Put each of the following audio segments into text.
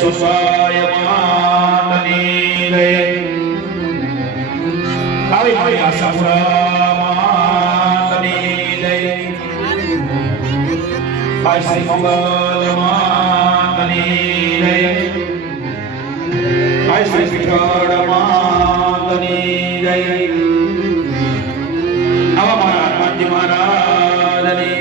સોસાય માતની રે આવી મારી આશાપુરા માતની રે ભાઈ શ્રી મંગલ માતની રે ભાઈ શ્રી વિઠ્ઠલ માતની રે આવા મારા હનુમાનજી મહારાજની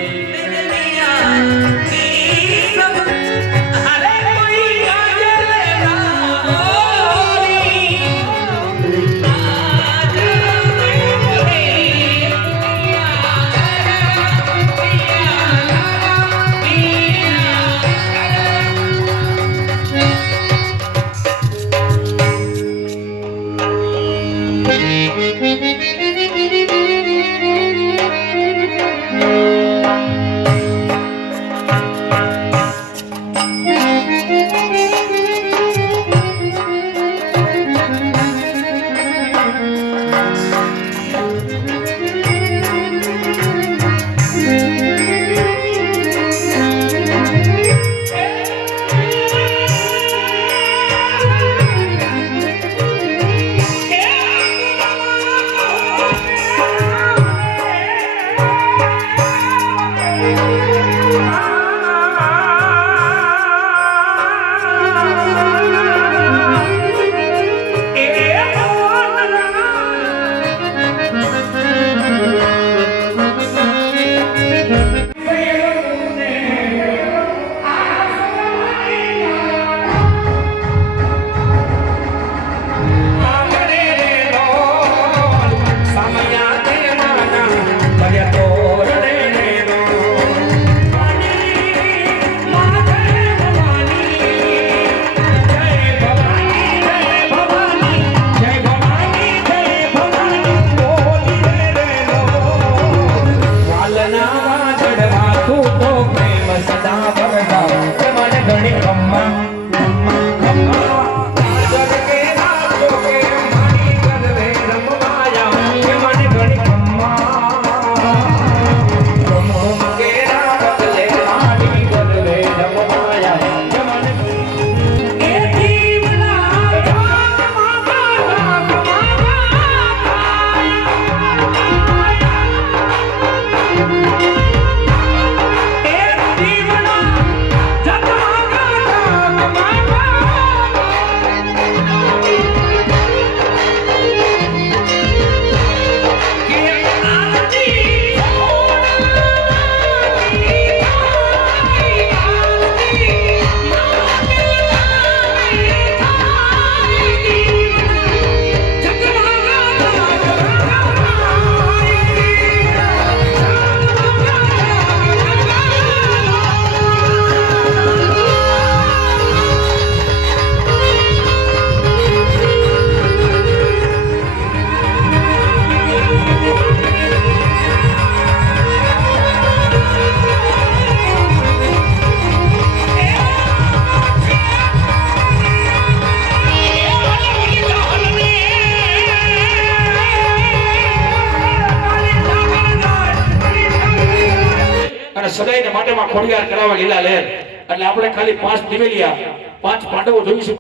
સદાય ને માટે માં ખોડિયાર કરાવવા લીલા લહેર એટલે આપણે ખાલી 5 દિવેલિયા 5 પાંડવો જોઈશું.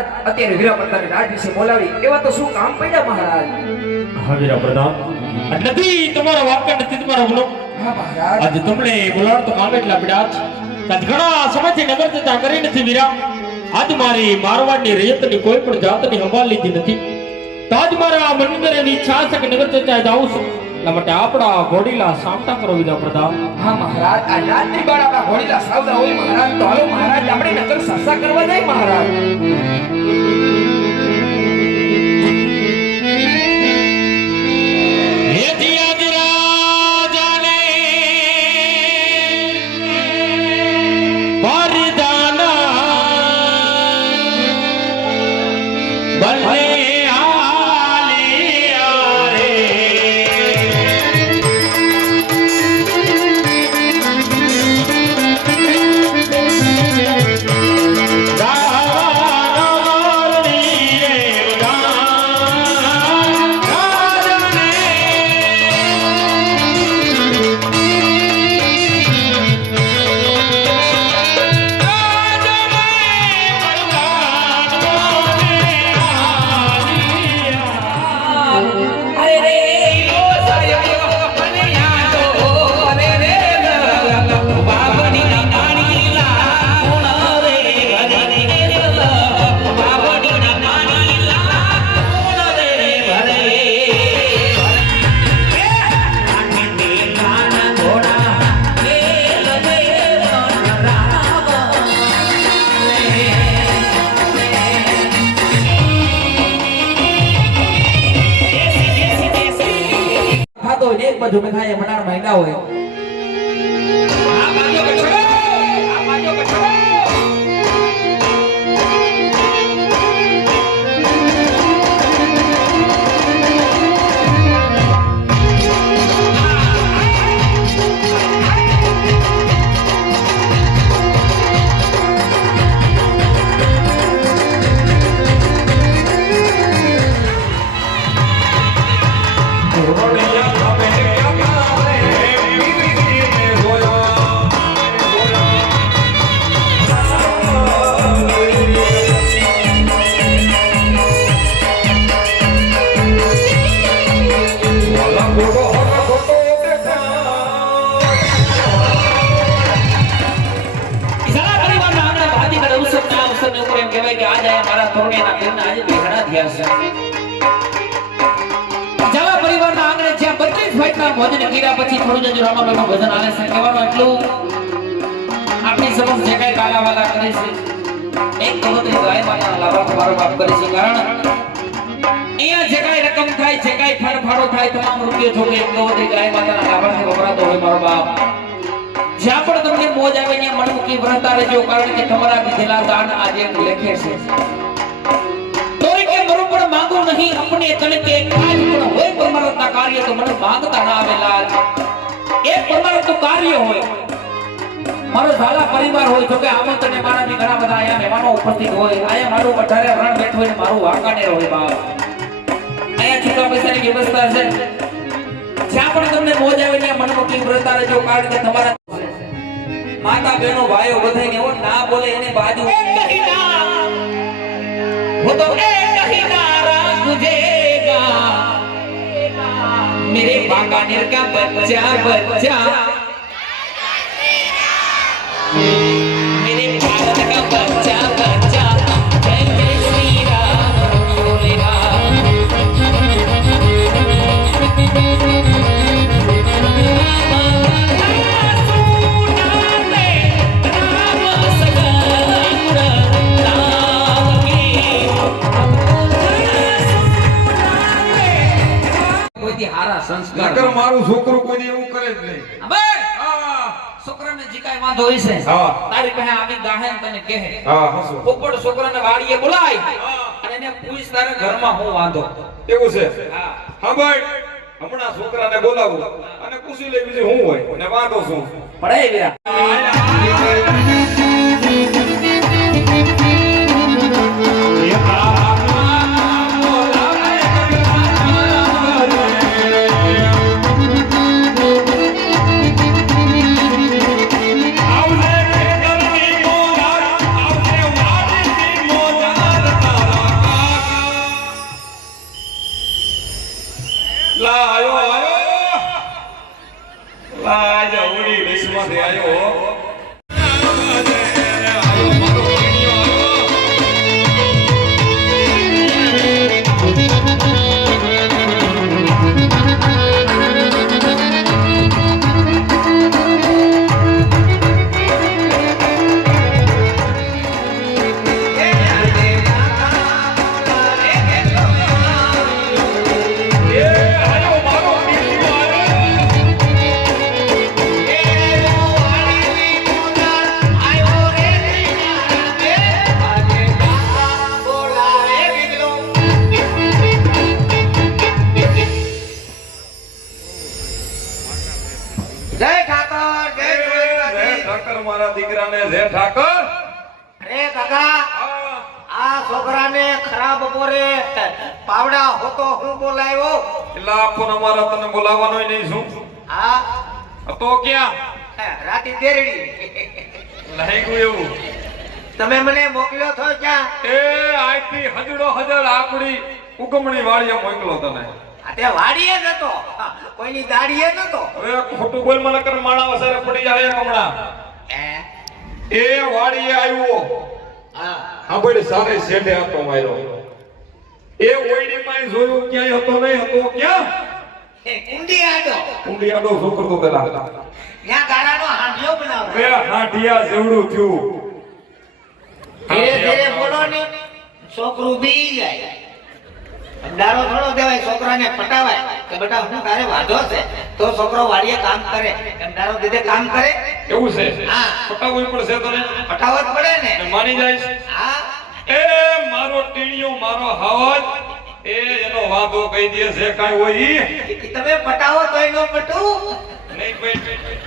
મહારાજ અત્યારે વીરા પ્રતાપને રાજ વિશે બોલાવી એવા તો શું કામ પડ્યા મહારાજ? હા વીરા પ્રતાપ નથી તમારા વાક્ય નથી તમારા બોલો. હા મહારાજ. આજે તમને બોલાવ તો કામ એટલા પડ્યા છે. આજ ઘણા સમયથી નગર જતા કરી નથી વીરા. આજ મારી મારવાડની રેતની કોઈ પણ જાતની સંભાળ લીધી નથી. તો આજ મારા મનની ઈચ્છા છે કે નગર જતા જાઉં છું. એટલા માટે આપણા ઘોડીલા સામટા કરો વીરા પ્રતાપ. હા મહારાજ. આ રાતની બાર આપણા ઘોડીલા સાવદા હોય મહારાજ. તો હાલો મહારાજ આપણે નગર સરસા કરવા જાય મહારાજ. બધું મેં થાય મનાર મહિના હોય. આ બાજુ કચરો, આ બાજુ કચરો. ભોજન કર્યા પછી થોડું જ રામાબાઈનું ભજન આલે છે. કહેવાનું એટલું આપણી સમક્ષ જે કાંઈ કાલાવાલા કરે છે એક કબૂતરી ગાય માતાના લાભાર્થ મારો બાપ કરે છે. કારણ અહીંયા જે કાંઈ રકમ થાય, જે કાંઈ ફાળો થાય, તમામ રૂપિયો જોકે એક કબૂતરી ગાય માતાના લાભાર્થે વપરાતો હોય મારો બાપ. જ્યાં પણ તમને મોજ આવે ત્યાં મન મૂકી વ્રતા રહેજો. કારણ કે તમારા દીધેલા દાન આજે લેખે છે. માંગો નહીં अपने तन के काज पण હોય પરમાર્થના કાર્ય તો મને માંગતા ના આવેલા. એ પરમાર્થનું કાર્ય હોય મારો ઝાલા પરિવાર હોય. જો કે આમંત્રણે મારાથી ઘણા બધા અહીંયા મહેમાનો ઉપસ્થિત હોય. અહીંયા મારું વધારે રણ બેઠું હોય ને મારું વાંકાનેર હોય બાપ. અહીંયા છૂટા પૈસાની વ્યવસ્થા છે. જ્યાં પણ તમને મોજ આવે ત્યાં મન મૂકી વ્રતા રહેજો. કારણ કે તમારા માતા બહેનો ભાઈઓ બધાને એવો ના બોલે એને બાજુ वो तो एक ही नारा गुजेगा मेरे बांकानेर का बच्चा बच्चा मेरे भारत का बच्चा बच्चा जय जय श्री राम बोलेगा. નકર મારું છોકરું કોઈ એવું કરે જ નહીં. છોકરાને જે કાંઈ વાંધો હોય છે તારી પાસે આવી ગાહે તને કહે. ઉપર છોકરાને વાડીએ બોલાય અને એને પૂછ તારા ઘરમાં હું વાંધો. એવું છે? હા ભાઈ હમણાં છોકરાને બોલાવું અને પૂછી લે બીજું શું હોય ને વાંધો શું પડે વીરા. લા આયો લા આજા ઉડી વિશ્વમાંથી આયો જય ઠાકર જય જય ઠાકર મારા દીકરાને જય ઠાકર અરે કાકા આ છોકરાને ખરાબ બપોરે પાવડા હોતો હું બોલાવ્યો એટલે આપણ અમારા તને બોલાવવાનો નહીં શું આ તો ક્યાં રાતી દેરડી લઈ ગયું એવું તમે મને મોકલ્યો છો ક્યાં એ આઈથી હજડો હજડ આપણી ઉગમણી વાળીએ મોકલો તને આ તે વાડીએ નતો કોઈની દાડીએ નતો હવે ખોટું બોલ મને કર માણા વસારે પડી જાય હમણાં એ વાડીએ આવ્યો હા સાંભળી સારે શેઠે હતો માર્યો એ ઓઈડીમાં જોયું ક્યાંય હતો નહીં હતો ક્યાં એ કુંડી આડો ઊંડી આડો શું કરતો પેલા ત્યાં ગાળાનો હાંડિયો બનાવો બે હાંડિયા જેવડું થયું ધીરે ધીરે બોલો ને છોકરું બી જાય અંધારો થોડો દેવાય છોકરાને પટાવાય કે બેટા હું તારે વાંધો છે તો છોકરો વાડીએ કામ કરે અંધારો દીધે કામ કરે એવું છે હા. પટાવવું પડશે તને પટાવો જ પડે ને અને માની જાય હા એ મારો ટીણીયો મારો હાવજ એ એનો વાંધો કહી દે છે કાઈ હોય ઈ ઈ તમે પટાવો તોય નો પટું નહીં ભાઈ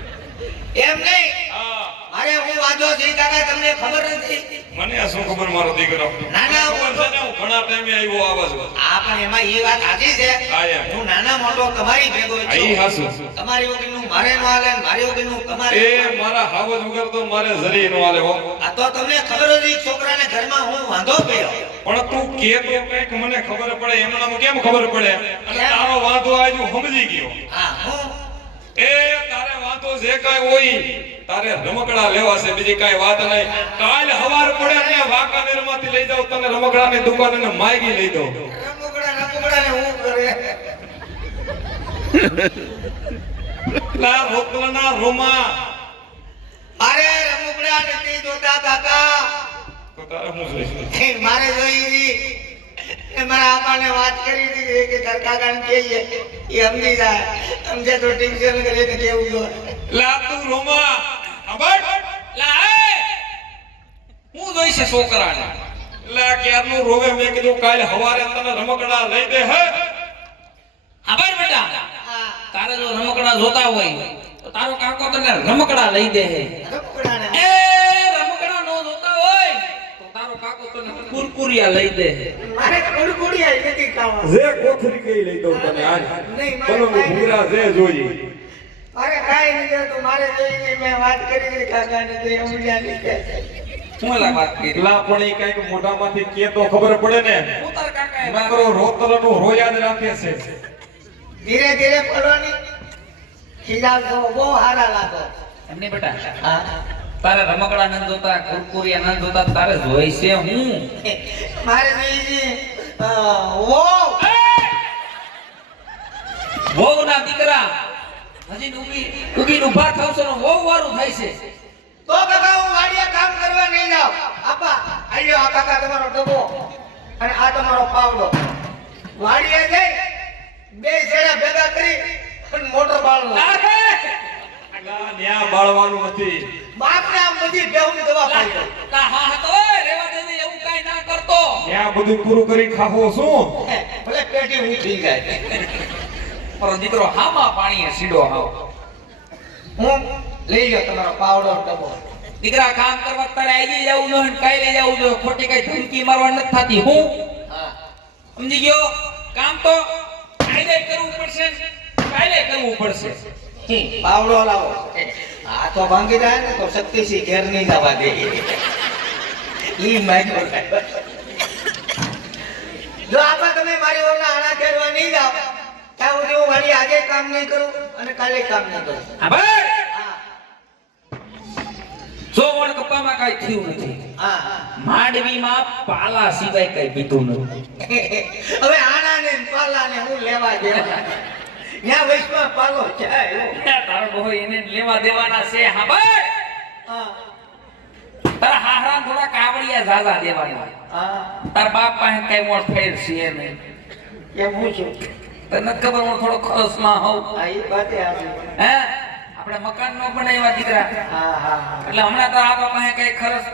એમ નહીં હા મારે હું વાંધો છે કાકા તમને ખબર નથી મને આ શું ખબર મારો દીકરો નાના ખબર છે ને હું ઘણા ટાઈમે આવ્યો આવા છું આ પણ એમાં એ વાત સાચી છે હા, યાર. હું નાના મોટો તમારી ભેગો આ ઈ હાસુ. છું તમારી વગરનું મારે નો હાલે ને મારી વગરનું તમારે એ મારા હાવજ વગર તો મારે જરી નો હાલે હો આ તો તમને ખબર હતી છોકરાને ઘરમાં હું વાંધો પડ્યો પણ તું કે તો કઈક મને ખબર પડે એમનામાં કેમ ખબર પડે અને તારો વાંધો આજુ સમજી ગયો હા હું એ તારે વાંધો જે કાઈ હોય તારે રમકડા લેવા છે બીજી કાઈ વાત નહીં કાલ હવાર પડે ને વાંકાનેરમાંથી લઈ જાવ તને રમકડાની દુકાને ને માગી લઈ દઉં રમકડા ને હું કરે લા રોટલાના રોમા મારે રમકડા નથી જોતા કાકા તો તારે હું જોઈશ એ મારે જોઈ એ મારા આપાને વાત કરી દીધી કે તાર કાકાને કહીએ એ સમજી જાય સમજે તો ટેન્શન કરે કે કેવું જો લા તું રોમા અબડ લાય હું જોઈશે છોકરાને લા ક્યારનું રોવે મેં કીધું કાલ હવારે તને રમકડા લઈ દે હે આભાર બેટા હા તારે જો રમકડા જોતા હોય તો તારો કાકો તને રમકડા લઈ દે હે રમકડાને એ રમકડા નો જોતા હોય તો તારો કાકો તને કુરકુરિયા લઈ દે હે મારે કુડકુડી આવી નથી ખાવા જે કોથળી કઈ લઈ દઉં તને આજ નહીં, મારે તને કાંઈ ભૂરા જે જોઈ અરે કાઈ નહીં તો મારે જોઈ મેં વાત કરી દીધી કાકાને તો એમ જાણી કે હું લા વાત કરી લા પણ ઈ કઈક મોઢામાંથી કે તો ખબર પડે ને હું તાર કાકાએ વાત નકરો રોતરનું રોયા જ રાખે છે ધીરે ધીરે પડવાની ખીજાવ જો બહુ હારા લાગો એમને બેટા હા તારે રમકડા ન જોતા કુરકુરિયા ન જોતા તારે જોઈશે હું મારે બીજી વો વહુ ના દીકરા હજી ઉગી ઉભા થવશો ને વહુ વાળું થાય છે તો કાકા હું વાડીએ કામ કરવા નહીં જાઉં આપા આલ્યો આ કાકા તમારો ડબ્બો અને આ તમારો પાવડો વાડીએ જઈ બે છેડા ભેગા કરી અને મોટર બાળવો લા ન્યા બાળવાનું નથી બાપને આમ બધી બેહુની દવા પાઈ દો લા હા હા તો ઓય રેવા દે ને એવું કાઈ ના કરતો ન્યા બધું પૂરું કરી ખાવો શું ભલે પેટી ઉઠી જાય મારો દીકરો હામાં પાણીએ સીડો હાવ હું લઈ ગયો તમારો પાવડો અને ડબ્બો દીકરા કામ કરવા તારે આવી જવું જોઈએ ને કાઈ લઈ જવું જોઈએ ખોટી કઈ ધમકી મારવા નથી થતી હું હા સમજી ગયો કામ તો કાયદે કરવું પડશે કાયદે કરવું પડશે પાવડો લાવો આ તો ભાંગી જાય ને તો શક્તિસિંહ ઘેર નહીં જવા દે ઈ માગ્યો જો આપા તમે મારી ઓરના આણા ખેડવા નહીં જાઓ ત્યાં સુધી હું આજે કામ નહીં કરું અને કાલે કામ નહીં કરું. હા ભાઈ હા 100 વણ કપામાં કાઈ થયું નથી. હા માંડવીમાં પાલા સિવાય કઈ બીતું નથી. હવે આનાને ને પાલાને હું લેવા દેવા ન્યા વૈષ્ણવ પાલો જાય. તારો બહુ એને લેવા દેવાના છે. હા ભાઈ હા તારા હાહરા થોડા કાવડિયા ઝાઝા દેવાના. હા તાર બાપ પાસે કઈ મોટ ફેર છે નહીં. એમ હું છું. તને ખબર હું થોડો ખરસમાં હોઉં. હા એ વાતે હાચી. હે આપણે મકાન નો બનાવ્યા દીકરા. હા હા એટલે હમણાં તો આ બાપા કઈ ખરસ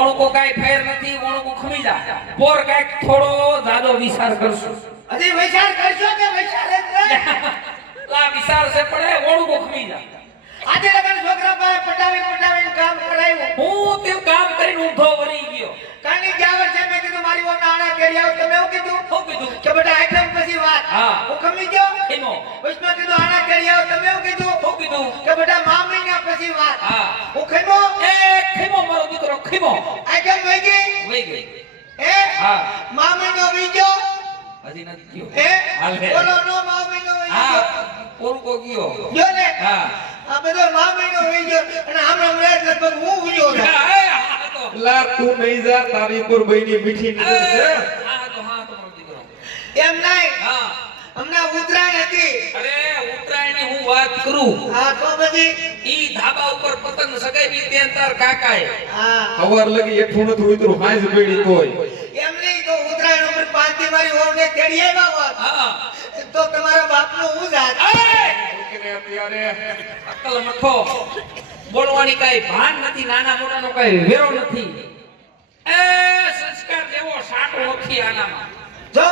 ઓણકો કઈ ફેર નથી. ઓણકો ખમી જા પોર કઈક થોડો જાજો વિચાર કરશું. હજી વિચાર કરશો કે વિચાર જ નહીં? લા વિચાર છે પડે ઓણકો ખમી જા. આજે લગન છોકરા પાસે પટાવીને કામ કરાવ્યું. હું તે કામ કરીને ઊંધો વળી ગયો. કાની જાવર છે મેં કીધું મારી વહુ નાણા કેરી આવ તમે એવું કીધું શું કીધું? કે બેટા આઈટમ પછી વાત. હા. હું ખમી ગયો. એનો વૈષ્ણવ કીધું આણા કેરી આવ તમે એવું કીધું શું કીધું? કે બેટા મા મહિના પછી વાત. હા. હું ખમો એ ખીમો મારો દીકરો ખીમો આઈટમ વહી ગઈ. વહી ગઈ. એ હા. મા મહિનો વહી ગયો. હજી નથી ગયો. એ હાલે. બોલો નો મા મહિનો વહી હા ગયો. પોરકો ગયો. જો ને હા આ બધો મા મહિનો વહી ગયો અને હમણાં મેં લગભગ હું ઉડ્યો છું. લા તું નહીં જા તારી પર બઈની મીઠી નજર છે. હા તો મારો દીકરો. એમ નહીં હા હમણાં ઉત્તરાયણ હતી. અરે ઉત્તરાયણની હું વાત કરું. હા તો બધી ઈ ધાબા ઉપર પતંગ સગાવી ત્યાં તાર કાકાએ. હા હવાર લગી એઠું નથી ઉતરું હાંજ બેડી તોય. એમ નહીં તો ઉત્તરાયણ ઉપર 5 દી મારી વહુને તેડી આવ્યા હોત હા તો તમારા બાપનો હું જાત. અત્યારે અક્કલ મઠો બોલવાની કઈ ભાન નથી. નાના મોટાનો કઈ વેરો નથી. એ સંસ્કાર જેવો સાટો નથી આનામાં. જો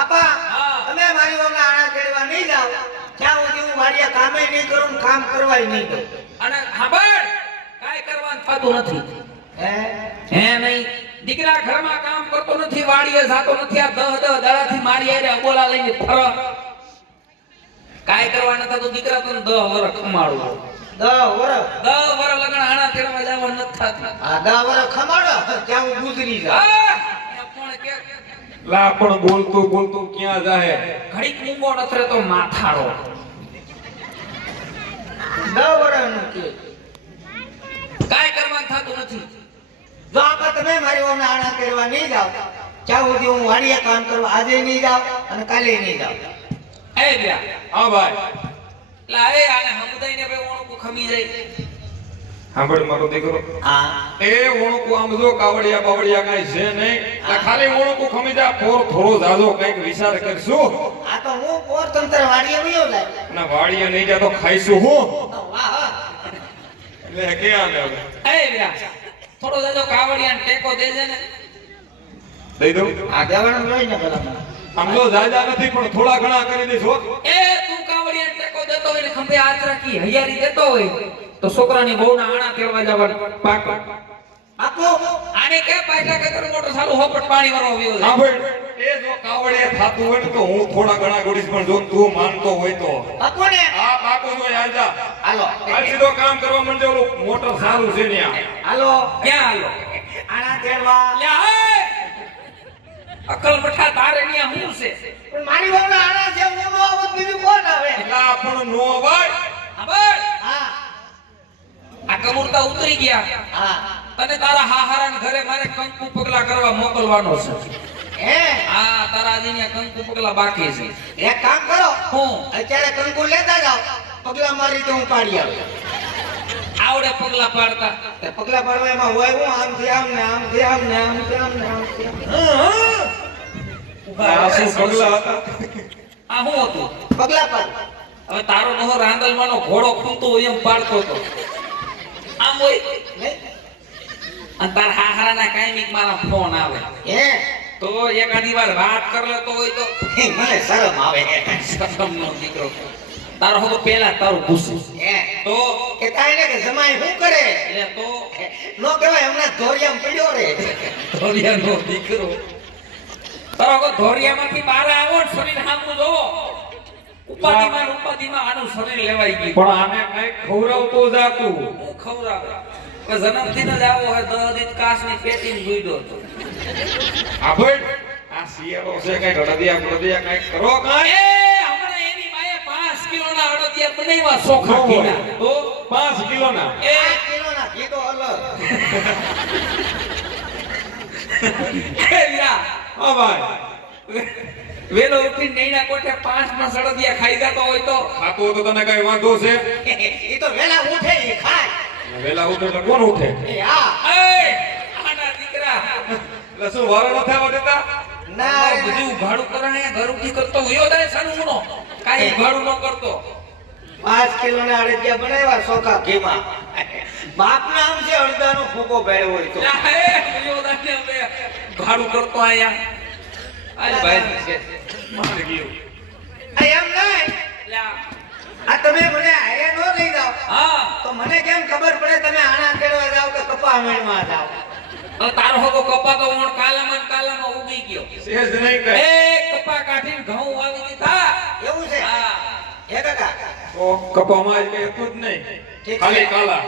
આપા હા. તમે મારી વહુને આણા કેળવા નહીં જાવ ત્યાં સુધી હું વાડિયા કામે નહીં કરું ને કામ કરવાય નહીં દઉં. અને સાંભળ કાઈ કરવાનું થતું નથી. હે હે નહીં દીકરા ઘરમાં કામ કરતો નથી. વાડીએ જાતો નથી. આ 10 દાડાથી મારી હારે અબોલા લઈને ફર. કાઈ કરવા નતા તો દીકરા તો 10 વર્ષ ખમાડું. 10 વર્ષ 10 વર્ષ લગન આણા તેડવા જવાનું નથી થતું. આ 10 વર્ષ ખમાડો ત્યાં હું ગુજરી જાઉં. આ કોણ કે લા પણ બોલતું ક્યાં જાહે. ઘડીક મૂંગો નથરે તો માથાડો. 10 વર્ષનું કે કાઈ કરવાનું થતું નથી. જો આપા તમે મારી વહુને આણા કેળવા નહીં જાવ ત્યાં સુધી હું વાડિયા કામ કરવા આજે નહીં જાવ અને કાલે નહીં જાવ. એ બ્યા હા ભાઈ લા એ આને હમદાઈને બે ઓણકું ખમી જાય. સાંભળ મારો દીકરો. હા એ ઓણકું આમ જો કાવડિયા બાવડિયા કાંઈ છે નહીં. આ ખાલી ઓણકું ખમી જા પોર થોડો જાજો કઈક વિચાર કરશું. આ તો હું પોર તંત્ર વાડીએ વયો જાય. ના વાડીએ નહીં જા તો ખાઈશું હું. વાહ વાહ એટલે ક્યાં ને હવે એ બ્યા થોડો જાજો કાવડિયાને ટેકો દેજે ને. દઈ દઉં. આ જવાનું લઈ ને પેલા આમ જો જાજા નથી પણ થોડા ઘણા કરી દઈશ હો. એ તું કાવડિયાને ટેકો દેતો હોય ને ખંભે હાથ રાખી હૈયારી દેતો હોય તો છોકરાની બહુના આણા તેડવા જવાનું પાક. આપો આને કે પાછલા ખેતર મોટો ચાલુ હોપટ પાણી વાળો આવ્યો છે. સાંભળ એ જો કાવડિયા થાતું હોય ને તો હું થોડા ઘણા ગોડીશ પણ જો તું માનતો હોય તો આપો ને આ પાકો જો આજા હાલો આ સીધો કામ કરવા માંડે ઓલું મોટર સારું છે ને આ. હાલો ક્યાં હાલો આણા કેળવા લ્યા એ અકલ મઠા તારે ન્યા હું છે. પણ મારી વહુને આણા છે હું નો આવું બીજું કોણ આવે. એલા પણ નો ભાઈ ખબર હા આ કમુરતા ઉતરી ગયા. હા તને તારા હાહારાના ઘરે મારે કંકુ પગલા કરવા મોકલવાનો છે. હે હા તારા આજીને કંકુ પગલા બાકી છે. એક કામ કરો હું અત્યારે કંકુ લેતા જાઓ પગલા મારી તો હું પાડી આવું. આવડે પગલા પાડતા. તે પગલા પાડવા એમાં હોય હું આમથી આમ ને આમથી આમ ને આમથી આમ ને આમથી આમ. આ શું પગલા હતા. આ હું હતું પગલા પાડ હવે તારો નહો રાંદલમાંનો ઘોડો ખૂંતો હોય એમ પાડતો હતો. આમ હોય નહીં? અને તાર હાહારાના કાયમિક મારા ફોન આવે હે તો એકાદી વાર વાત કરી લેતો હોય તો મને શરમ આવે શરમનો દીકરો. તારો હવે પેલા તારું પૂછું હે તો કે તાઈને કે જમાઈ શું કરે એટલે તો નો કહેવાય હમણાં ધોરિયામાં પડ્યો રે. ધોરિયાનો દીકરો તારો હવે ધોરિયામાંથી બહાર આવો ને શરીર સામું જોવો. ઉપાધિમાં આનું શરીર લેવાઈ ગયું. પણ આને કઈક ખવડાવતો જાતું. હું ખવડાવે જન્મથી જ આવો હોય 10 દિવસ કાચની પેટીને ભૂડ્યો હતો. આ ભાઈ આ શિયાળો છે કઈક અડદિયા બળદિયા કઈક કરો કાંઈ. એ હમણાં એની માએ 5 કિલો બનાવ્યા ચોખા ન હોય. ઘીના. તો 5 કિલોના એ 5 કિલોના ઘી તો અલગ. એ વીરા, હા ભાઈ વેલો ઉઠીને નૈના કોઠે 5 માં સળદિયા ખાઈ જતો હોય તો ખાતું હોય તો તને કઈ વાંધો છે? ઈ તો વેલા ઉઠે ઈ ખાય. વેલા ઉઠે એટલે કોણ ઉઠે? એ હા. એ આના દીકરા એટલે શું વારો ન થવા દેતા? ના આ બધું ઉઘાડું કરે ઘર ઉઠી કરતો વયો જાય સાનું મુનો કાઈ ઉઘાડું ન કરતો 5 કિલોના અડદિયા બનાવ્યા ચોખા ઘીમાં. બાપના આમ છે અડદાનો ફૂકો ભેળ્યો હોય તો. લા, એ વયો જાય ને હવે ઉઘાડું કરતો આયા આજ ભાઈ છે મારે ગયું. આ એમ નહીં. લા, આ તમે મને હારે નો લઈ જાઓ હા તો મને કેમ ખબર પડે તમે આણા કેળવા જાવ કે કપા મેળમાં જાવ? હવે તારો હગો કપા તો ઓણ કાલામાં ઉગી ગયો સહેજ નહીં કઈ. એ કપા કાઢીને ઘઉં વાવી દીધા એવું છે? હા હે કાકા? તો કપામાં જ કઈ હતું જ નહીં. ઠીક છે. ખાલી કાલા.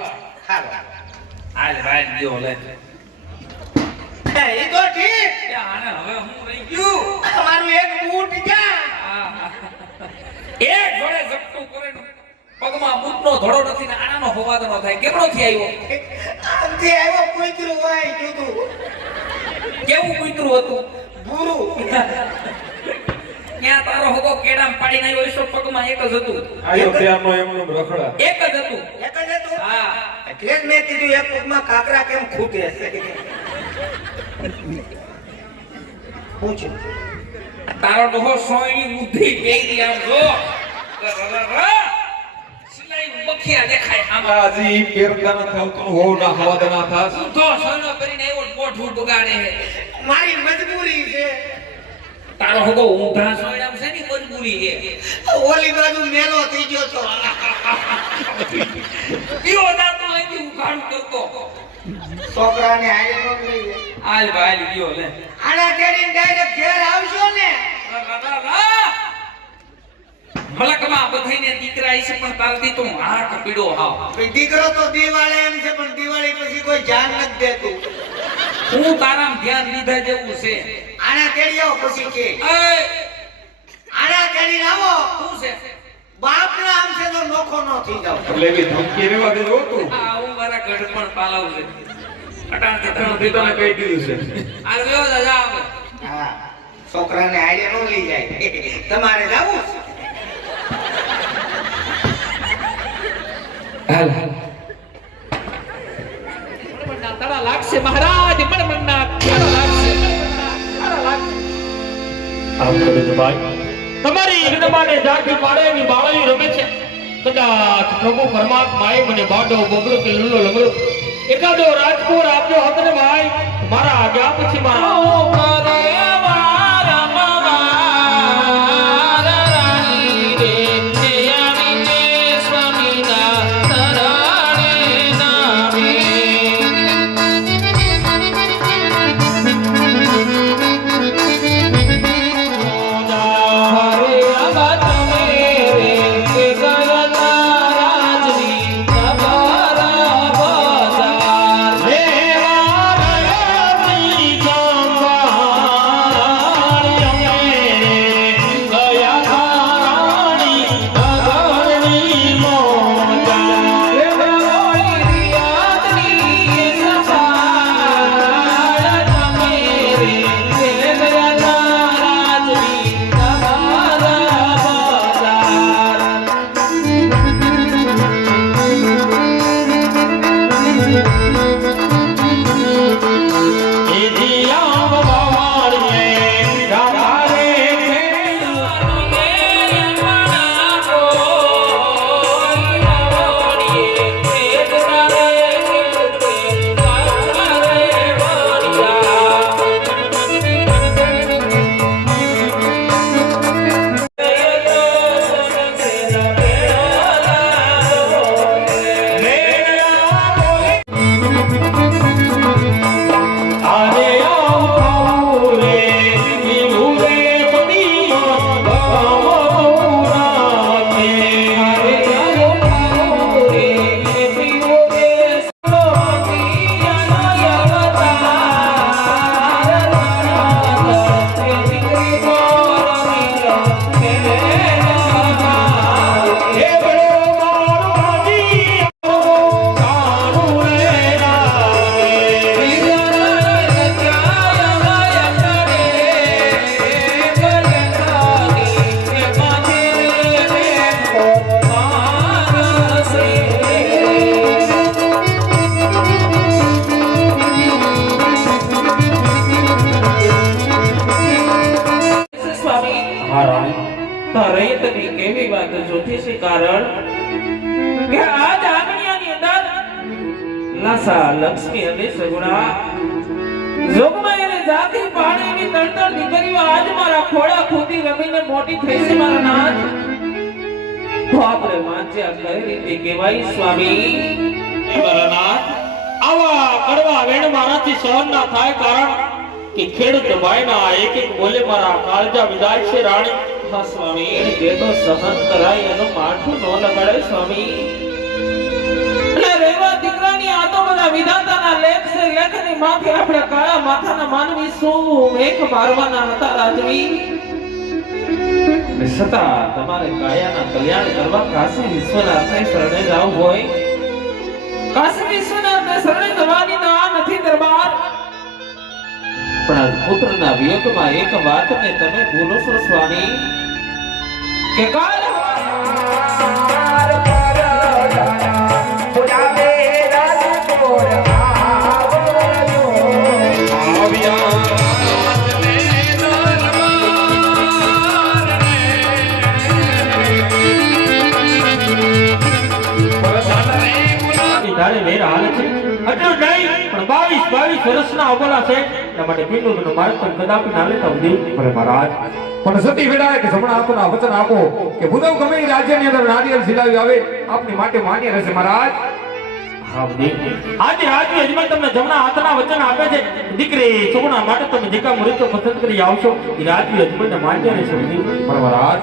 હાલો. આજ ભાઈ ગયો લે ઈ તો ઠીક. એ આને હવે હું રહી ગયું મારું એક બૂટ ક્યાં? એક જોડે ઝપટું કરે પગમાં બૂટનો ધોળો નથી ને આનાનો હોવાદો ન થાય કેમનો થી આવ્યો આમથી આવ્યો કૂતરું હોય કીધું. કેવું કૂતરું હતું ભૂરું. ત્યાં તારો હગો કેડામ પાડીને આવ્યો ઈસો પગમાં એક જ હતું આયો ત્યારનો એમનું રખડા. એક જ હતું એક જ હતું? હા એટલે જ મેં કીધું એક પગમાં કાકરા કેમ ખૂટે છે. પૂછ્યું. તારો ડોહો સોયની બુદ્ધિ પેરી આમ જો સિલાઈ બખિયા દેખાય આમાં આ હજી પેરતા ન થાવ તો હોવ ના હવાદ ના થાસ. તો સોનો કરીને એવો કોઠું બગાડે મારી મજબૂરી છે. તારો હગો ઊંધા સોયડામ છે ની મજબૂરી છે ઓલી બાજુ મેલો થઈ ગયો તો. કયો દાતો અહીંથી ઉઘાડું કરતો છોકરાને હારે નો લઈ જાય. આલ ભાઈ ગયો લે આના તેડીને ડાયરેક્ટ ઘેર આવશો ને. મલકમાં બધાઈને દીકરા છે પણ તારથી તો માક પીડો હાવ ભઈ દીકરો તો દિવાળે એમ છે પણ દિવાળી પછી કોઈ ધ્યાન નથી દેતું. હું તારામ ધ્યાન લીધા જેવું છે આના તેડી આવો પછી કે એ આના તેડીને આવો. શું છે બાપના આમ છે તો નોખો નો થઈ જાવ. એટલે એવી ધમકી રેવા દેજો તું. આ હું મારા ગઢ પણ પાલાવ છે અટાણથી ત્રણથી તને કહી દીધું છે. આ વ્યો દાદા આવે હા, છોકરાને હારે નો લઈ જાય. તમારે જાવું? હાલ હાલ તારા લાગશે મહારાજ મનમનના તારા લાગશે તારા લાગશે આમ કરો તો ભાઈ તમારી ઈગડમાને જાગી પાડે એવી બાળાઈ રમે છે. કદાચ પ્રભુ પરમાત્માએ મને બાડો બબડો કે લુલો લંગડો એકાદો રાજકુર આપ્યો હતો ને ભાઈ મારા આજ્ઞા પછી મારા રે રેતની કેવી વાત જોતી છે કારણ કે આજ આંગણિયાની અંદર લાસા લક્ષ્મી અને સગુણા જોગમાં એને જાતિ પાણીની તણતર દીકરીઓ આજ મારા ખોળા ખોદી રમીને મોટી થઈ છે મારા નાથ તો આપણે વાંચ્યા કઈ રીતે કહેવાય સ્વામી મારા નાથ, આવા કડવા વેણ મારાથી સહન ના થાય કારણ કે ખેડૂત ભાઈના એક એક બોલે મારા કાળજા વિદાય છે રાણી. હા સ્વામી એને જે તો સહન કરાય એનું માઠું ન લગાડે સ્વામી અને રેવા દીકરાની આ તો બધા વિધાતાના લેખ છે લેખની માથે આપણે કાળા માથાના માનવી શું મેઘ મારવાના હતા રાજવી છતાં તમારે કાયાના કલ્યાણ કરવા કાશી વિશ્વનાથને શરણે જવું હોય કાશી વિશ્વનાથને શરણે જવાની ના નથી દરબાર પણ પુત્રના વિયોગમાં એક વાતને તમે ભૂલો છો સ્વામી કે કાલ હવાર પર જાના પુજાવે રાજપોર તારે વેર હાલ છે એટલું નહીં પણ 22 વર્ષના અબોલા છે એટલા માટે પિંડોનો માર્ગ પણ કદાપી ના લેતા ઉદેવ ભલે મહારાજ. પણ સતી વેળાએ કે જમણા હાથના વચન આપો કે ભૂદેવ ગમે એ રાજ્યની અંદર નારિયેળ સિલાવી આવે આપની માટે માન્ય રહેશે મહારાજ. હા ઉદેવ, આજે રાજ્ય યજમાન તમને જમણા હાથના વચન આપે છે દીકરી સગુણા માટે તમે જે કામ મુહૂર્ત પસંદ કરી આવશો એ રાજ્ય યજમાનને માન્ય રહેશે ઉદેવ ભલે મહારાજ.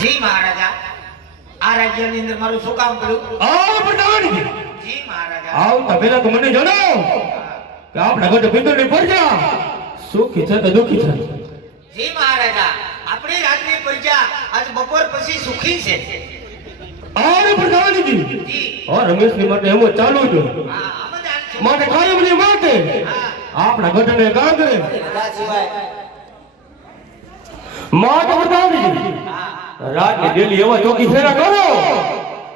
જી મહારાજા, આ રાજ્યની અંદર મારું શું કામ કર્યું? આવ પ્રધાનજી, જી મહારાજા. આવ તબેલા તો મને જણાવો કે આપણા ગઢ પિંડોની પ્રજા સુખી છે કે દુખી છે? જી મહારાજા, આપણી રાજની પ્રજા આજ બપોર પછી સુખી છે. આવ પ્રધાનજી, જી. ઓ રમેશની માટે એમ જ ચાલુ છે હા, આમ જ હાલ છે. માટે કાયમની માટે હા. આપણા ગઢને ગાંધરે રજા સિવાય. માત પ્રધાનજી હા. રાજની ડેલી એવા ચોકી ફેરા કરો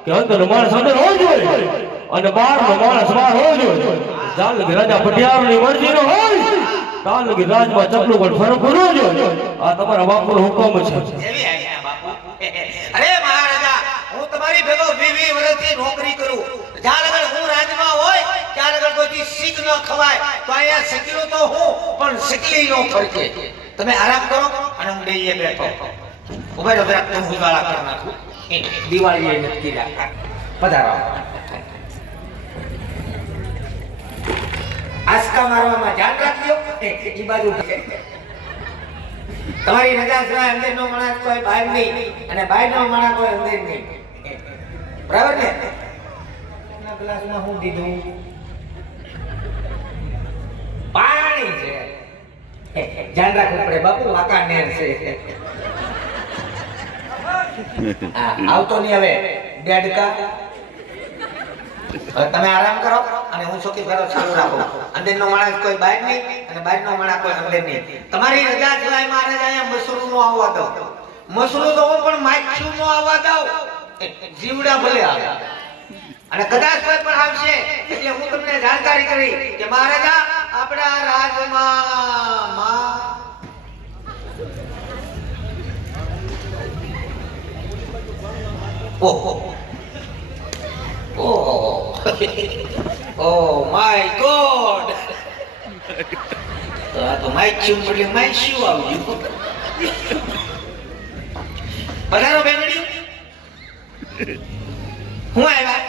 કે અંદર માણસ અંદર હોવો જોઈએ અને બહાર નો માણસ બહાર હોવો જોઈએ. ચાલ લગી રાજા પટિયારની મરજી નો હોય ચાલ લગી રાજમાં ચપલું પણ ફરક કરવો જોઈએ. આ તમારા બાપુનો હુકમ છે. એવી આજ્ઞા બાપુ. અરે મહારાજા, હું તમારી ભેગો 20 વર્ષથી નોકરી કરું. જ્યાં લગન હું રાજમાં હોય ત્યાં લગન કોઈથી શીખ ન ખવાય તો અહીંયા શીખલો તો હું પણ શીખલી નો ફરકે. તમે આરામ કરો અને હું ડેઈએ બેઠો. ઉભા રહો જરાક, હું ઉજાળા કરી નાખું. દિવાળી નક્કી રાખા. પધારો. આસ્કા મારવામાં ધ્યાન રાખજો. એ બાજુ તમારી રજા સિવાય અંદર નો માણસ કોઈ બહાર નહીં અને બહાર નો માણસ કોઈ અંદર નહીં. બરાબર ને? ના ગ્લાસમાં હું દીધું પાણી છે. ધ્યાન રાખવું પડે બાપુ, વાંકા નેર છે. આવતો નહીં હવે ડેડકા. હવે તમે આરામ કરો અને હું ચોકી ફેરો ચાલુ રાખો. અંદરનો માણસ કોઈ બહાર નહીં અને બહારનો માણસ કોઈ અંદર નહીં. તમારી રજા સિવાય મારે અહીંયા મસરૂ નો આવવા દો. મસરૂ તો પણ માછું નો આવવા દો. જીવડા ભલે આવે અને કદાચ કોઈ પણ આવશે એટલે હું તમને જાણકારી કરી કે મહારાજા આપણા રાજમાં ઓહો ઓહ માય ગોડ તો માયચું એટલે માયશું આવ્યું. પધારો બેનડી. હું આવ્યા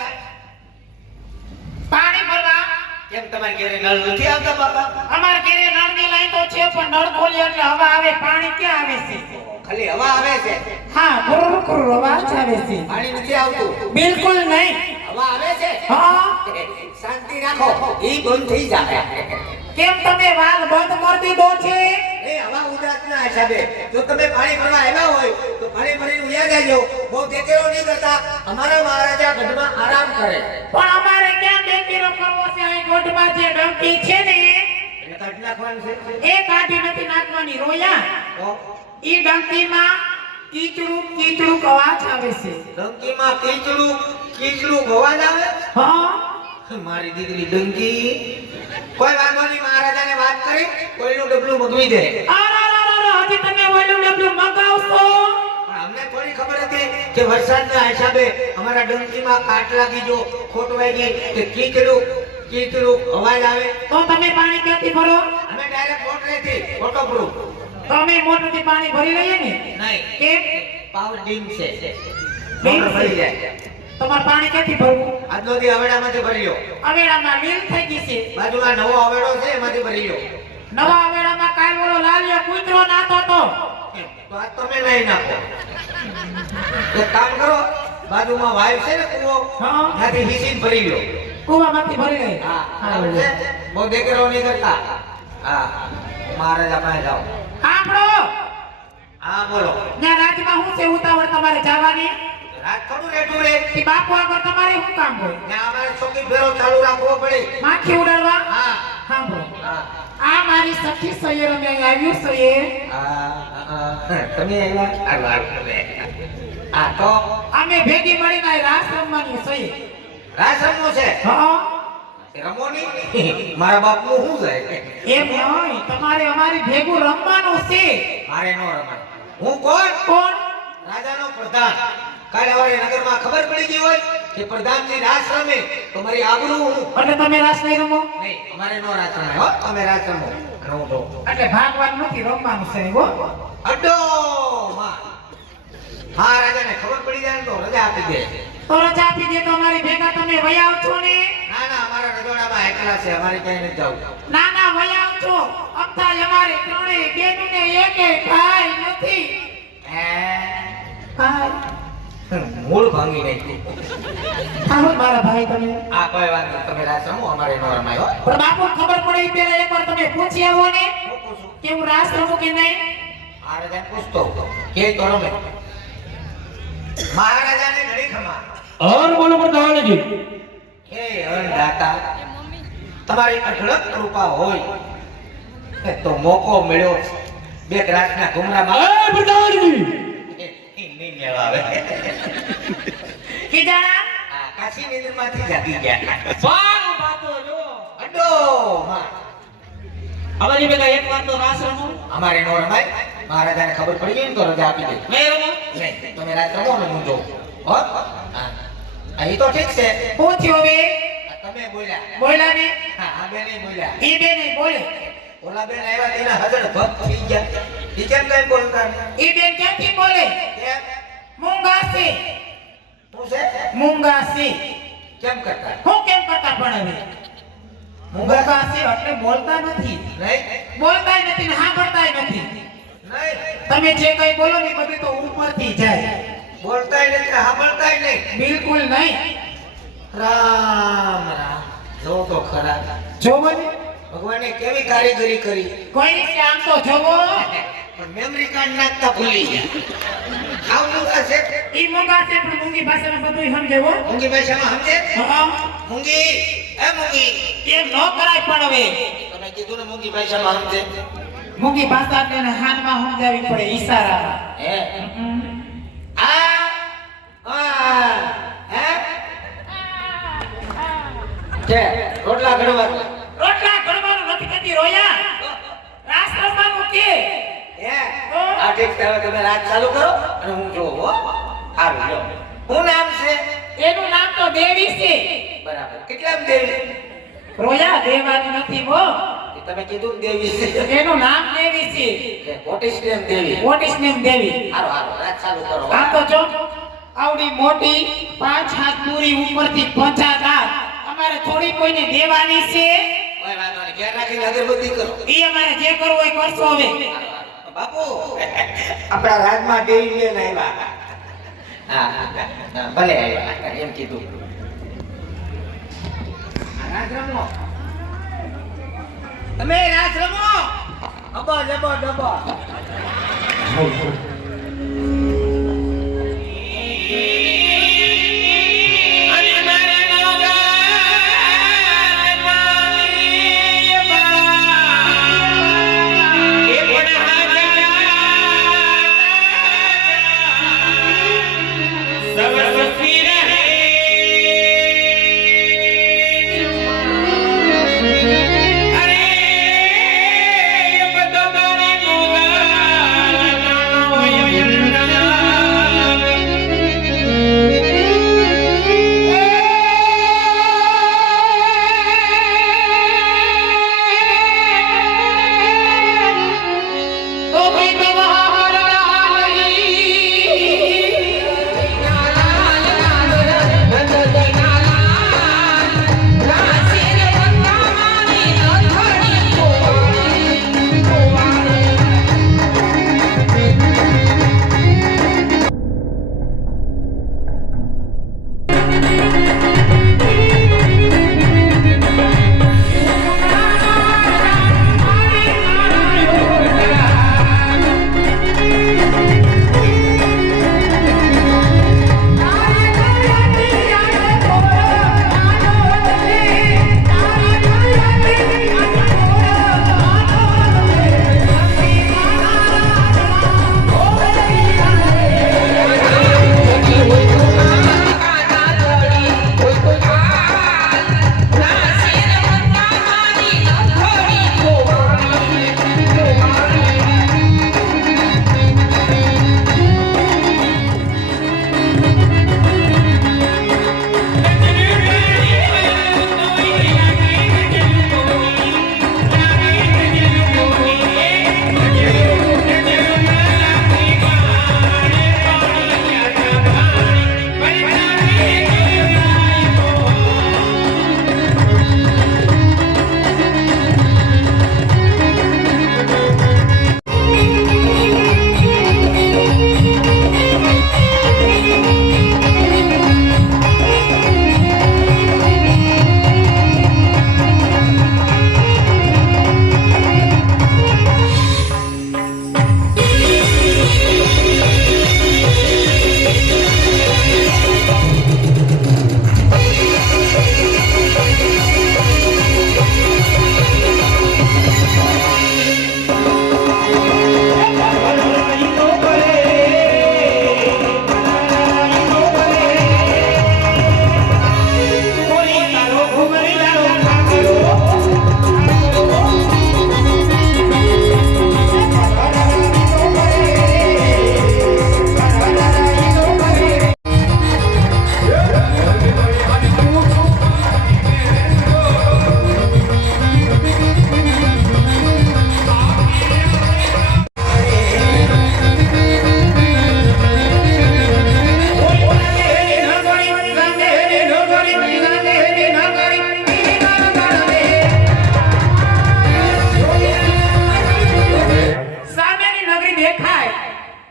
પાણી ભરવા. કેમ તમારે ઘરે નળ નથી આવતા બાપા? અમાર ઘરે નળની લાઈન તો છે પણ નળ ખોલ્યો એટલે હવા આવે. પાણી ક્યાં આવે છે? ખાલી હવા આવે છે, હા, ગુરુ ગુરુ અવાજ આવે છે. પાણી નથી આવતું. બિલકુલ નહીં. હવા આવે છે. હા, શાંતિ રાખો, ઈ બંધ થઈ જાય. કેમ તમે વાલ બંધ કરી દીધો છે? એ હવા ઉદાસના હિસાબે જો તમે પાણી ભરવા આવ્યા હોય તો પાણી ભરીને ઉયા જાજો. બહુ દેખેરો નહીં કરતા. અમારા મહારાજા ગઢમાં આરામ કરે. પણ અમારે ક્યાં દેખીરો કરવો છે? અહીં ગોઠમાં જે ડંકી છે ને એટલે કાઢી નાખવાનું છે. એ કાઢી નથી નાખવાની. રોયા તો ઈ ડંકીમાં કીચડું કીચડું અવાજ આવે છે. ડંકીમાં કીચડું અવાજ આવે. હા, મારી દીકરી ડંકી. કોઈ વાંધો નહીં, મહારાજાને વાત કરી કોઈનું ડબલું મગવી દે. હજી તમે ઓલું ડબલું મગાવશો? પણ અમને થોડી ખબર હતી કે વરસાદના હિસાબે અમારા ડંકીમાં કાટ લાગી જો ખોટવાઈ ગઈ કે કીચડું અવાજ આવે. તો તમે પાણી ક્યાંથી ભરો? અમે ડાયરેક્ટ મોટરેથી ફોટોપ્રૂફ. તમે મોટરથી પાણી ભરી લઈએ ને? નહીં, કેમ? પાવર ડીમ છે. ડીમ મોટર છે? ભરી જાય. તમારે પાણી ક્યાંથી ભરવું? આજનો દી હવેડામાંથી ભર્યો. અવેડામાં લીલ થઈ ગઈ છે. બાજુમાં નવો હવેડો છે એમાંથી ભર્યો. નવા અવેડામાં કાલ ઓલો લાલિયો કૂતરો નાતો તો. તો આ તમે નહીં નાખો. એક કામ કરો, બાજુમાં વાયુ છે ને કૂવો, હા. ત્યાંથી હિસીન ભરી લો. કૂવામાંથી ભરી લઈએ. હા, બરાબર છે. બહુ દેખેરો નહીં કરતા. હા, મહારાજા પાસે જાઓ. સાંભળો, હા બોલો. ત્યાં રાજમાં શું છે ઉતાવળ તમારે જવાની? રાત થોડું રેટું રે. ઈ બાપુ આગળ તમારે શું કામ હોય? ત્યાં અમારે ચોકી ફેરો ચાલુ રાખવો પડે. માખી ઉડાડવા? હા. સાંભળો, હા. આ મારી સખી સૈયર અમે અહીં આવ્યું સૈયર. તમે આવ્યા? હા તો અમે ભેગી મળીને અહીં રાસ રમવાની સૈયર. રાસ રમવો છે. હા, રમો નહીં. મારા બાપનું શું જાય? એમ નહીં, તમારે અમારી ભેગું રમવાનું છે. મારે નો રમાય. હું કોણ? કોણ? રાજાનો પ્રધાન. કાલે વારે નગરમાં ખબર પડી ગઈ હોય કે પ્રધાનજી રાસ રમે તો મારી આબરૂ હું. એટલે તમે રાસ નહીં રમો? નહીં, અમારે નો રાસ રમાય હો. તમે રાસ રમો. હું તો એટલે ભાગવાનું નથી, રમવાનું છે. હો, અડ્ડો માં. હા, રાજાને ખબર પડી જાય ને તો રજા આપી દે. તો રજા આપી દે તો અમારી ભેગા તમે વયા આવશો ને? ના ના, અમારા રજોડામાં એકલા છે, અમારે ક્યાંય નથી જવું. ના ના, વયા આવશો. અમથાજ અમારે ત્રણેય બેનું ને એકે ભાઈ નથી. ભાઈ મૂળ ભાંગી નાખ્યું. આવો મારા ભાઈ તમે. આ કોઈ વાત નહીં, તમે રાસ રમો, અમારે નો રમાય હો. પણ બાપુ ખબર પડે એ પહેલા એકવાર તમે પૂછી આવો ને હું પૂછું? કે હું રાસ રમું કે નહીં. મહારાજાને પૂછતો કે તો રમે. મહારાજાને ઘણી ખમા. और बोलो प्रधानजी. હે અન્નદાતા, તમારી અઢળક કૃપા હોય તો મોકો મળ્યો છે. બે ગ્રાસના ઘુમરામાં ए प्रधानजी. નહીં મેળાવે. કીધા આ કાશી નિંદ્રમાંથી જાગી ગયા. વાહ બાતો જો. અડ્ડો માં. અમારી ભેગા એક વાર તો રાસ રમો. અમારે નો રમાય. મહારાજાને ખબર પડી ગઈ ને તો રજા આપી દે. નહીં રમો. નહીં, તમે રાત રમો ને હું જોઉં. હો? હા. અહીં તો ઠીક છે. પૂછ્યો હવે આ તમે બોલ્યા. બોલ્યા ને હા, આ બેન બોલ્યા. ઈ બે નહીં બોલે. ઓલા બેન આવ્યા તેના હજળ ભક્ત થઈ ગયા. ઈ કેમ કઈ બોલતા નહીં? ઈ બેન ક્યાંથી બોલે? કેમ? મૂંગા છે. શું છે? મૂંગા છે. કેમ કરતા? હું કેમ કરતા પણ હવે મૂંગા છે એટલે બોલતા નથી. નહીં, બોલતાય નથી ને સાંભળતાય નથી. નહીં. તમે જે કઈ બોલો ને બધું તો ઉપરથી જાય. બોલતાય નહીં, સાંભળતાય નહીં. બિલકુલ નહીં. રામ રામ. જો તો ખરા. જો મને ભગવાને કેવી કારીગરી કરી. કોઈ રીતે આમ તો જોવો. પણ મેમરી કાર્ડ નાખતા ભૂલી ગયા. હાવ મૂંગા છે ઈ મોંઘા છે પણ મૂંગી ભાષામાં બધું સમજે હો. મૂંગી ભાષામાં સમજે હા. મૂંગી એ મૂંગી એમ ન કરાય પણ હવે તમે કીધું ને મૂંગી ભાષામાં સમજે મૂંગી ભાષા એટલે હાથમાં સમજાવવી પડે ઈશારામાં. હે આ હે કે રોટલા ઘડવા રોટલા ઘડવાનું નથી કહેતી રોયા. રાસ રમવાનું કે હે આ ઠીક છે હવે તમે રાત ચાલુ કરો અને હું જોઉં હો સારું જો શું નામ છે એનું નામ તો દેવી છે. બરાબર કેટલા દેવી રોયા દેવાની નથી હો. એ તમે કીધું ને દેવી છે એનું નામ દેવી છે. What is name Devi what is name Devi. હારો હારો રાત ચાલુ કરો આમ તો જો આવડી મોટી 5 હાથ પૂરી ઉપરથી 50 દાંત અમારે થોડી કોઈને દેવાની છે. કોઈ વાંધો નહીં ઘેર રાખીને અગરબત્તી કરો ઈ અમારે જે કરવું હોય કરશો હવે. બાપુ આપણા રાજમાં દેવી લઈને આવ્યા હા ભલે આવ્યા એમ કીધું રાજ રમો તમે રાજ રમો અબો જબો ડબો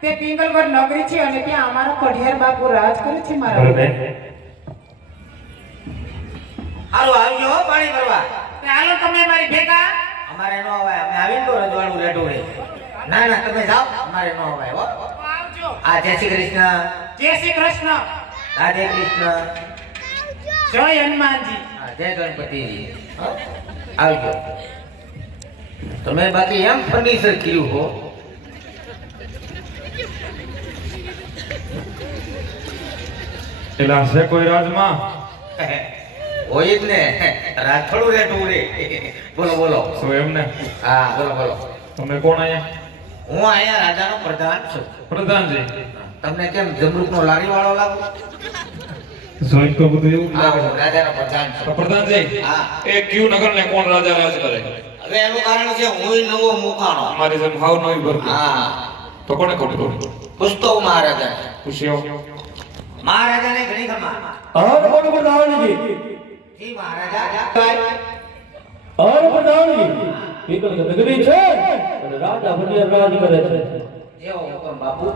તે પિંગલગઢ નગરી છે અને ત્યાં અમારા કઢિયાર બાપુ રાજ કરે છે મારા. હાલો આવજો હો પાણી ભરવા તે હાલો તમે મારી ભેગા. અમારે નો અવાય અમે આવીને તો રજવાડું રેડું રે ના ના તમે જાઓ અમારે નો અવાય હો આવજો. આ જય શ્રી કૃષ્ણ. જય શ્રી કૃષ્ણ. રાધે કૃષ્ણ. જય હનુમાનજી. હા, જય ગણપતિજી. હા, આવજો. તમે બાકી એમ ફર્નિચર કર્યું હો. એલા છે કોઈ રાજમાં હોય જ ને, રાત થોડું રેટું રે. બોલો બોલો. શું એમને હા, બોલો બોલો. તમે કોણ અહીંયા? હું અહીંયા રાજાનો પ્રધાન છું. પ્રધાનજી. તમને કેમ જમરૂકનો લારી વાળો લાગુ? જોઈ તો બધું એવું હા, હું રાજાનો પ્રધાન તો છું. પ્રધાનજી હા. એ ક્યુ નગર ને કોણ રાજા રાજ કરે? હવે એનું કારણ છે હું નવો મુકાણો. અમારી જેમ હાવ નવી ભરતી. હા, તો કોને ખોટું પૂછતો હું મહારાજા. પૂછ્યો મહારાજાને ઘણી ખમા. હર બોલો પ્રધાનજી. જી મહારાજા. હર પ્રધાનજી. પીપલ નગરી છે અને રાજા બનિયા રાજ કરે છે. જેવો હુકમ બાપુ.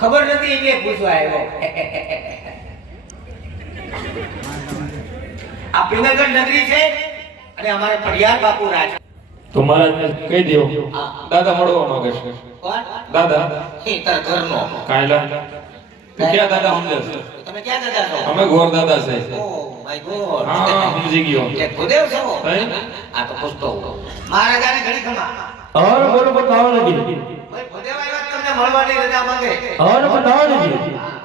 ખબર નથી એટલે પૂછવા આવ્યો. આ પિંગલગઢ નગરી છે અને અમારે પડિયાર બાપુ રાજ. તો મહારાજને કહી દો હા. દાદા મળવા માંગે છે. કોણ? દાદા એ તાર ઘરનો. કાયલા તું ક્યાં દાદા સમજે છે? તમે ક્યાં જતા છો? અમે ગોર દાદા છે. Oh my God. હા સમજી ગયો. એ ભૂદેવ છો? હે? આ તો પૂછતો હું. મહારાજાને ઘણી ખમા. હર બોલો પ્રધાનજી. ભાઈ ભૂદેવ આવ્યા તો તમને મળવાની રજા માંગે. હર પ્રધાનજી.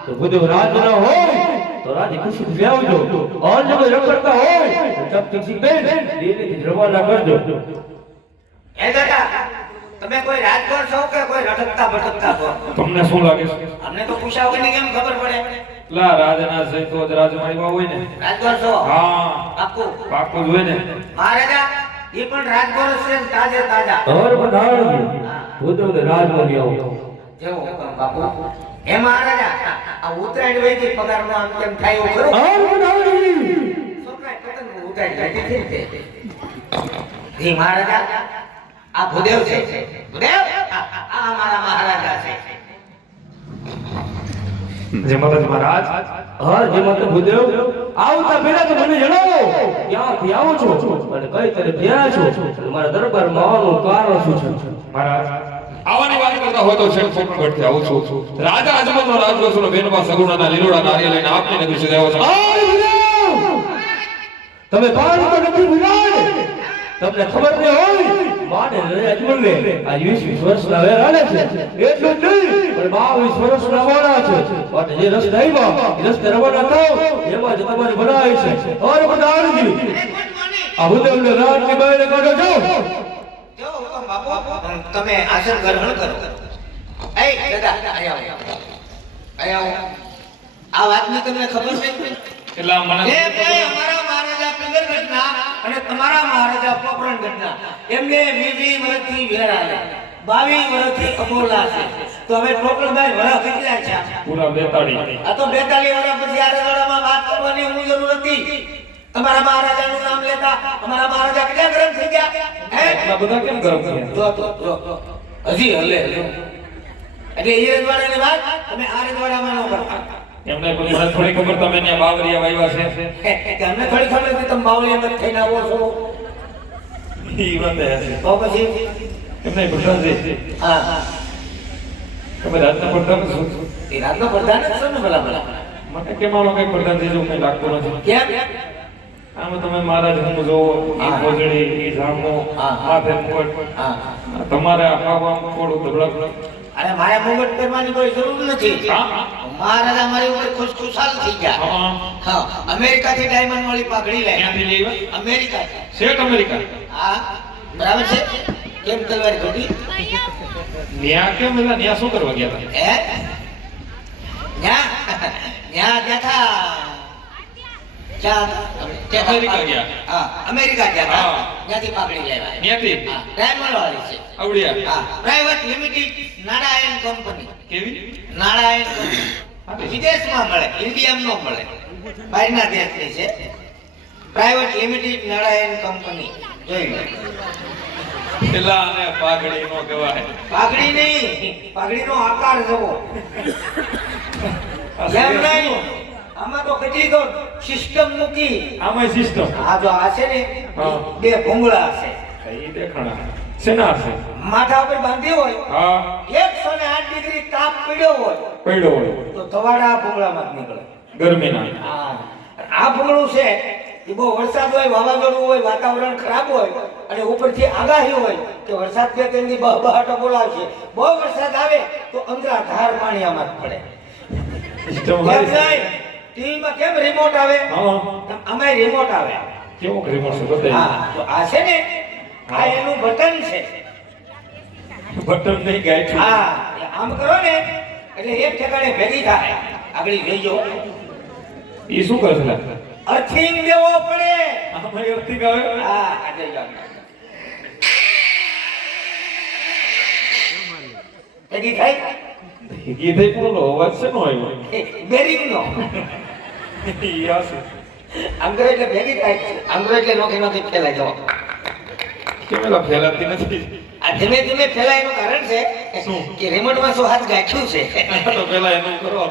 તો બધું રાજ ન હોય તો રાજી ખુશી લેવજો. ઓર જો કોઈ રખડતા હોય તો ચપચપી બેન ધીરેથી રવાના કરજો. એ દાદા તમે કોઈ રાજગોર છો કે કોઈ રખડતા ભટકતા છો? તમને શું લાગે છે? અમને તો પૂછ્યા વગરની કેમ ખબર પડે? લા રાજના છે તો જ રાજમાં આવ્યા હોય ને. રાજગોર છો? હા પાક્કું. પાકું જ હોય ને. મહારાજા એ પણ રાજગોર છે ને તાજે તાજા. હર પ્રધાનજી. ભૂદેવને રાજમાં લઈ આવો. જેવો હુકમ બાપુ. હે મહારાજા આ ઉતરાયણ વહીથી પગારનો આમ તેમ થાય એવું ખરું? હર પ્રધાનજી. છોકરાએ પતંગ ઉતરાયણ કાઢી છે ને તે. જી મહારાજા આ ભૂદેવ છે. ભૂદેવ આ અમારા મહારાજા છે. જે મહારાજ મહારાજ હર જે મત ભૂદેવ આવતા પહેલા તો મને જણાવો ક્યાંથી આવો છો અને કઈ તરફ ગયા છો અને મારા દરબારમાં આવવાનું કારણ શું છે? મહારાજ આવવાની વાત કરતા હોય તો શેઠ સોમનગઢ થી આવું છું. રાજા અજમલનો રાજવંશનો બેનબા સગુણાના લીલોડા નારિયેળ લઈને આપની નગરી સુધી આવ્યો છું. આ ભૂદેવ! તમે પાણી તો નથી ભૂલાય. તમને ખબર ન હોય માને અજમલને આજ 20 વર્ષના વેરાણે છે એટલું જ નહીં પણ 22 વર્ષના વાળા છે માટે જે રસ્તે આવ્યા એ રસ્તે રવાના થાવ એમાં જ તમારી ભલાઈ છે. હર પ્રધાનજી આ ભૂદેવને રાજની બહાર કાઢો છો. જો હુકમ બાપુ તમે આસન ગ્રહણ કરો. એ દાદા આયા આવો. આયા આવો. આ વાતની તમને ખબર છે? એટલે મને એ બે અમારા મહારાજા પિંગલગઢના અને તમારા મહારાજા પોપરણગઢના એમને 20 વર્ષથી વેરાલે 22 વર્ષથી અબોલા છે. તો હવે ટોટલ 22 વર્ષ કેટલા છે? પૂરા 42. આ તો 42 વર્ષ પછી આરેવાડામાં વાત કરવાની હું જરૂર નથી. તમારા મહારાજાનું નામ લેતા અમારા મહારાજા કેટલા ગરમ થઈ ગયા? હે? એટલા બધા કેમ ગરમ થયા? જો હજી હલે એટલે એ રજવાડાની વાત તમે આ રજવાડામાં ન કરતા. એમને પણ મને થોડી ખબર તમે ત્યાં બાવરિયા વાવ્યા છે. તમને થોડી ખબર નથી તમે બાવળિયામાં થઈને આવો છો? ઈ વાંધે હશે. તો પછી એમને પ્રધાનજી હા તમે રાજના પ્રધાન છો. એ રાજનો પ્રધાન જ છો ને ભલા ભલા. મને કેમ આમાં કઈ પ્રધાનજી જેવું કઈ લાગતું નથી. કેમ? આમાં તમે મહારાજ હું જોવો ઈ ભોજડી ઈ જામો હા. માથે મુગટ હા તમારે આમ થોડું ધબળક અરે મારે મુગટ કરવાની કોઈ જરૂર નથી. હા. મહારાજા મારી ઉપર ખુશખુશાલ થઈ ગયા. હા. હા અમેરિકાથી ડાયમંડ વાળી પાઘડી લાવી. ક્યાંથી લઈ આવ્યા? અમેરિકાથી. શેઠ અમેરિકા હા બરાબર છે. કેમ તલવાર ઘટી? ન્યા કેમ એલા ન્યા શું કરવા ગયા હતા? હે ન્યા ન્યા ગયા થા અમેરિકા ગયા. હા અમેરિકા ગયા થા. હા. ત્યાંથી પાઘડી લેવાય. ન્યાથી ડાયમંડ વાળી છે. આવડિયા હા પ્રાઇવેટ લિમિટેડ નારાયણ કંપની. કેવી? નારાયણ કંપની વિદેશમાં મળે, ઇન્ડિયામાં ન મળે. બહારના દેશની છે. પ્રાઇવેટ લિમિટેડ નારાયણ કંપની જોઈ લો. પેલા આને પાઘડી નો કહેવાય. પાઘડી નહીં, પાઘડીનો આકાર જુઓ. એમ નહીં, આમાં તો કેટલી તો સિસ્ટમ મૂકી. આમાં સિસ્ટમ આ જો આ છે ને હા. બે ભૂંગળા છે. ઈ દેખાણા શેના છે? માથા ઉપર બાંધી હોય હા 108 ડિગ્રી તાપ પડ્યો હોય પડ્યો હોય તો ધવાડા આ ભૂંગળામાં જ નીકળે. ગરમીના હા. આ ભૂંગળું છે એ બહુ વરસાદ હોય, વાવાઝોડું હોય, વાતાવરણ ખરાબ હોય અને ઉપરથી આગાહી હોય કે વરસાદ બે ત્રણ બહાટો બોલાવશે. બહુ વરસાદ આવે તો અંદરાધાર પાણી આમાં જ પડે. સિસ્ટમ એમ નહીં, ટીવીમાં કેમ રિમોટ આવે હા આમાં રિમોટ આવે. કેવો રિમોટ છે બતાવી હા, તો આ છે ને આ એનું બટન છે. બટન નહીં ગાય હા, એટલે આમ કરો ને એટલે એક ઠેકાણે ભેગી થાય. આગળ જોઈજો. એ શું કરે છે અર્થિંગ દેવો પડે. આમાં અર્થિંગ આવે હા, આ જોઈજો. ભેગી થાય ગીધે પૂરો અવાજ છે નો આવ્યો બેરિંગનો. ઈ આશે આમ કરો એટલે ભેગી થાય. આમ કરો એટલે નોખી નોખી ફેલાઈ જાવ. કેમેલા ફેલાતી નથી આ ધીમે ધીમે ફેલાય એનું કારણ છે કે રિમોટમાં શું હાથ ગાંઠ્યું છે. તો પેલા એનું કરો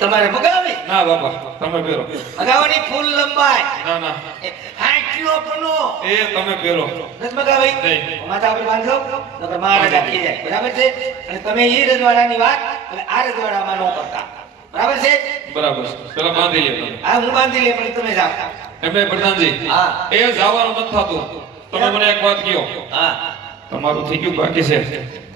તમારે મગાવી ના બાપા તમે પહેરો મગાવવાની ફૂલ લંબાઈ ના ના 60 કિલો પનો એ તમે પહેરો નથી મગાવી. નહીં. માથા પર બાંધો નકર મહારાજા થઈ જાય. બરાબર છે. અને તમે ઈ રજવાડાની વાત હવે આ રજવાડામાં ન કરતા. બરાબર છે. બરાબર છે પેલા બાંધી લે તમે હા, હું બાંધી લે પણ તમે જાઓ. એમને પ્રધાનજી હા. એ જવાનું નથી થતું તમે મને એક વાત કહો હા, તમારું થઈ ગયું બાકી છે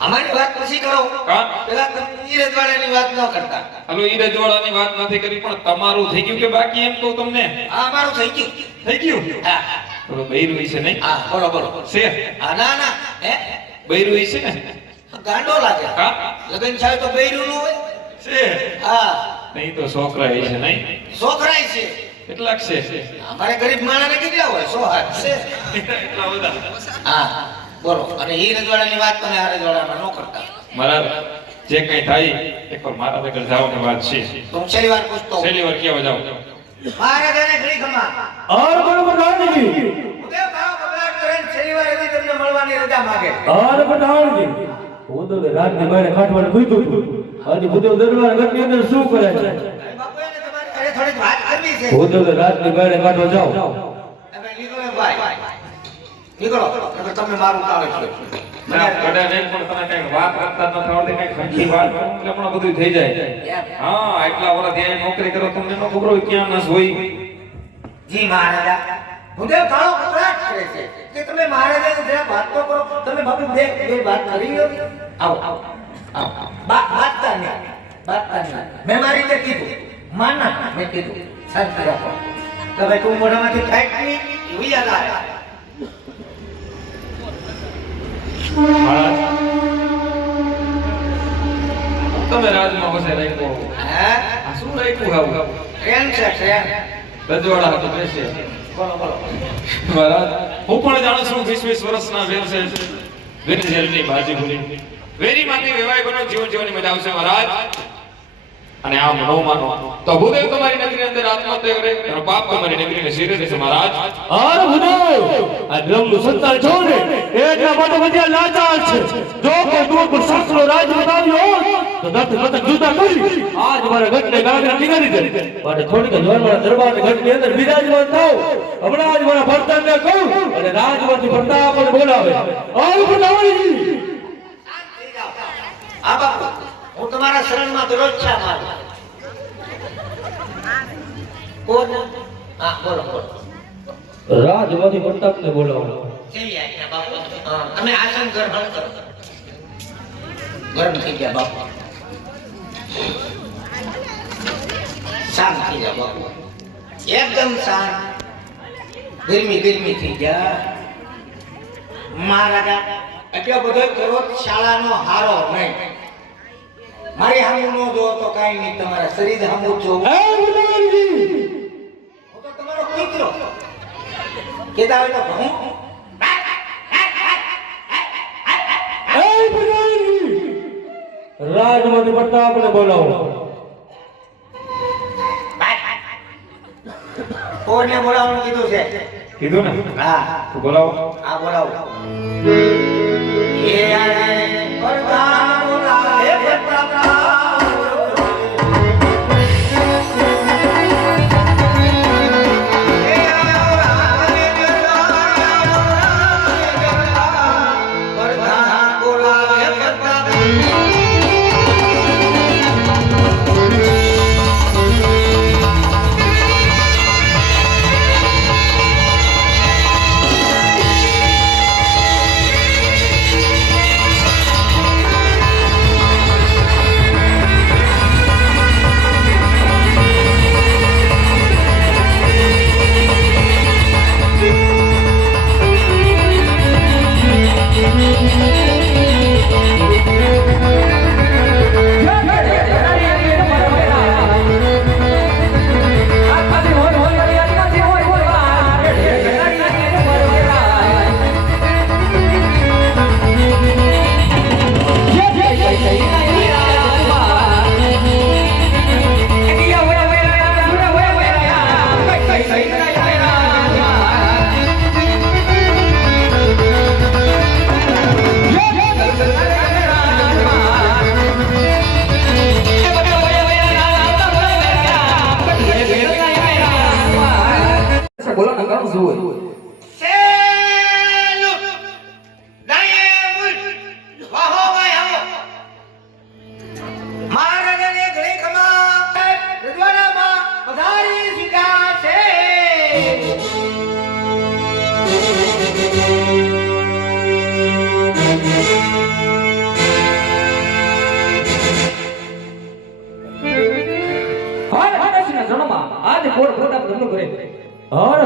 અમારી વાત પછી કરો. કા પેલા તમે ઈ રજવાડાની વાત ન કરતા. હાલો ઈ રજવાડાની વાત નથી કરી પણ તમારું થઈ ગયું કે બાકી એમ કહું તમને હા, અમારું થઈ ગયું. થઈ ગયું હા તો બૈરું છે નહીં હા, બોલો બોલો. છે હા, ના ના હે બૈરું છે ને ગાંડો લાગે. કા લગન થાય તો બૈરું નું હોય. છે હા, નહીં તો છોકરા છે નહીં છોકરાય છે. કેટલાક છે અમારે ગરીબ માણસને કેટલા હોય? 100 હાથ છે. એટલા બધા હા, બોલો. અને ઈ રજવાડાની વાત તમે આ રજવાડામાં ન કરતા. મારા જે કઈ થાય એકવાર મારા આગળ જવાની વાત છે તો હું છેલ્લી વાર પૂછતો હોઉં. છેલ્લી વાર કેવા જાવ મહારાજાને ઘડી ખમા. और प्रधानजी ઉદય ભાવ બબલાટ કરે ને છેલ્લી વાર હજી તમને મળવાની રજા માંગે. और प्रधानजी હું તો રાત ની બારે કાઢવાનું કીધું અને બધો દરબાર ઘરની અંદર શું કરે છે અરે બાપુ, એને તમારે ઘરે થોડીક વાત કરવી છે. હું તો રાત ની બારે કાઢવા જાઉં તમે નીકળો ભાઈ. નીકળો નકર તમે મારું તાળે છો. ના કડા નહીં પણ તને કઈ વાત કરતા ન આવડતી કઈ ખંડી વાત કરો એટલે હમણાં બધું થઈ જાય હા એટલા વર્ષ ત્યાં નોકરી કરો તમને ન ખબર હોય ક્યાં નસ હોય જી મહારાજા. ઉદય ભાવ બબલાટ કરે છે કે તમે મહારાજાને જરા વાત તો કરો. તમે બાપુ બે વાત કરી લો. આવો આવો આવો. બાતતા નહીં. બાતતા નહીં. મેં મારી રીતે કીધું. માના મેં કીધું. શાંતિ રાખો. તમે તું મોઢામાંથી ફેંક નહીં એવી યાદ આવે. મહારાજ તમે રાજમાં બસે રાખ્યો હે? આ શું રાખ્યું આવું ટ્રેન છે ટ્રેન. રજવાડા હતો બેસે બોલો બોલો. મહારાજ હું પણ જાણું છું 20 વર્ષના વેર છે વેરી જેલની બાજી ભૂલી વેરી માંથી વેવાય બનો જીવન જીવવાની મજા આવશે મહારાજ અને આમ નો માનો તો ભૂદેવ તમારી નગરી અંદર આત્મહત્યા કરે અને પાપ તમારી નગરીને શિરે છે મહારાજ और भूदेव આ બ્રહ્મ સંતાન છો ને એટલા માટે બધા લાચાર છે જો કોઈ દૂર પર શાસ્ત્રો રાજ બતાવ્યો તો દત્ત દત્ત જુદા કરી આજ મારા ઘટને ગાગરા નીકળી દે માટે થોડીક જ વાર દરબાર ઘટની અંદર બિરાજમાન થાવ હમણાં જ મારા ભરતાને કહું અને રાજમાંથી પ્રતાપને બોલાવે और પ્રધાનજી આ બાપુ હું તમારા શરણમાં દરરોજ છા મારું. કોણ? હા, બોલો બોલો. રાજમાંથી પ્રતાપને બોલાવો કેવી આજ્ઞા બાપુ? હા, તમે આસન ગ્રહણ કરો. ગરમ થઈ ગયા બાપુ. શાંત થઈ ગયા બાપુ. એકદમ શાંત. ગરમી ગરમી થઈ ગયા. મહારાજા એટલો બધો કરો શાળાનો હારો નહીં. મારી સામે નો જો તો કાઈ નહીં. તમારા શરીર સામે જોવું. હું તો તમારો દીકરો. કેતા હોય તો હું રાજમાંથી પ્રતાપને બોલાવો કોને બોલાવવાનું કીધું છે? કીધું ને હા તો બોલાવો આ બોલાવો. એ આને પ્રતાપ બોલાવે પ્રતાપ. પ્રતાપ બોલાવે પ્રતાપ.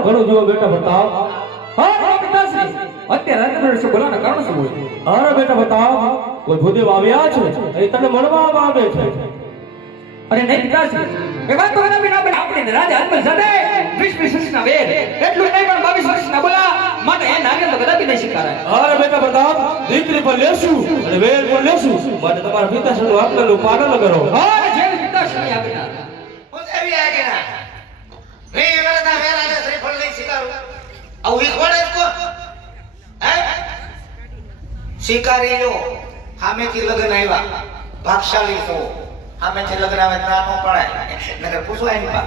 ઘણું જુઓ બેટા પ્રતાપ. હા પિતાશ્રી અત્યારે રાત્રે શું બોલાના કારણ શું હોય અરે બેટા પ્રતાપ, કોઈ ભૂદેવ આવ્યા છે એ તને મળવા માંગે છે. અરે નહીં પિતાશ્રી એ વાત તો એના બિના આપણે રાજા અનમલ સાથે 20 વર્ષના વેર એટલું નહીં પણ 22 વર્ષના બોલા માટે એ નાગેન્દ્ર કદાપી નહીં સ્વીકારાય. અરે બેટા પ્રતાપ, દીકરી પર લેશું અને વેર પર લેશું, માટે તમારા પિતાશ્રીનું આજ્ઞાનું પાલન કરો. હા જે પિતાશ્રી આજ્ઞા હું એવી આજ્ઞા રે વરદા વેરાને શ્રીફળ લઈ સ્વીકારું. આવું ઈખવાડે જ કોણ? હે સ્વીકારી લો. સામેથી લગ્ન આવ્યા, ભાગશાળી છો. સામેથી લગ્ન આવે તો ન પડાય, નકર પૂછવા એમ બા.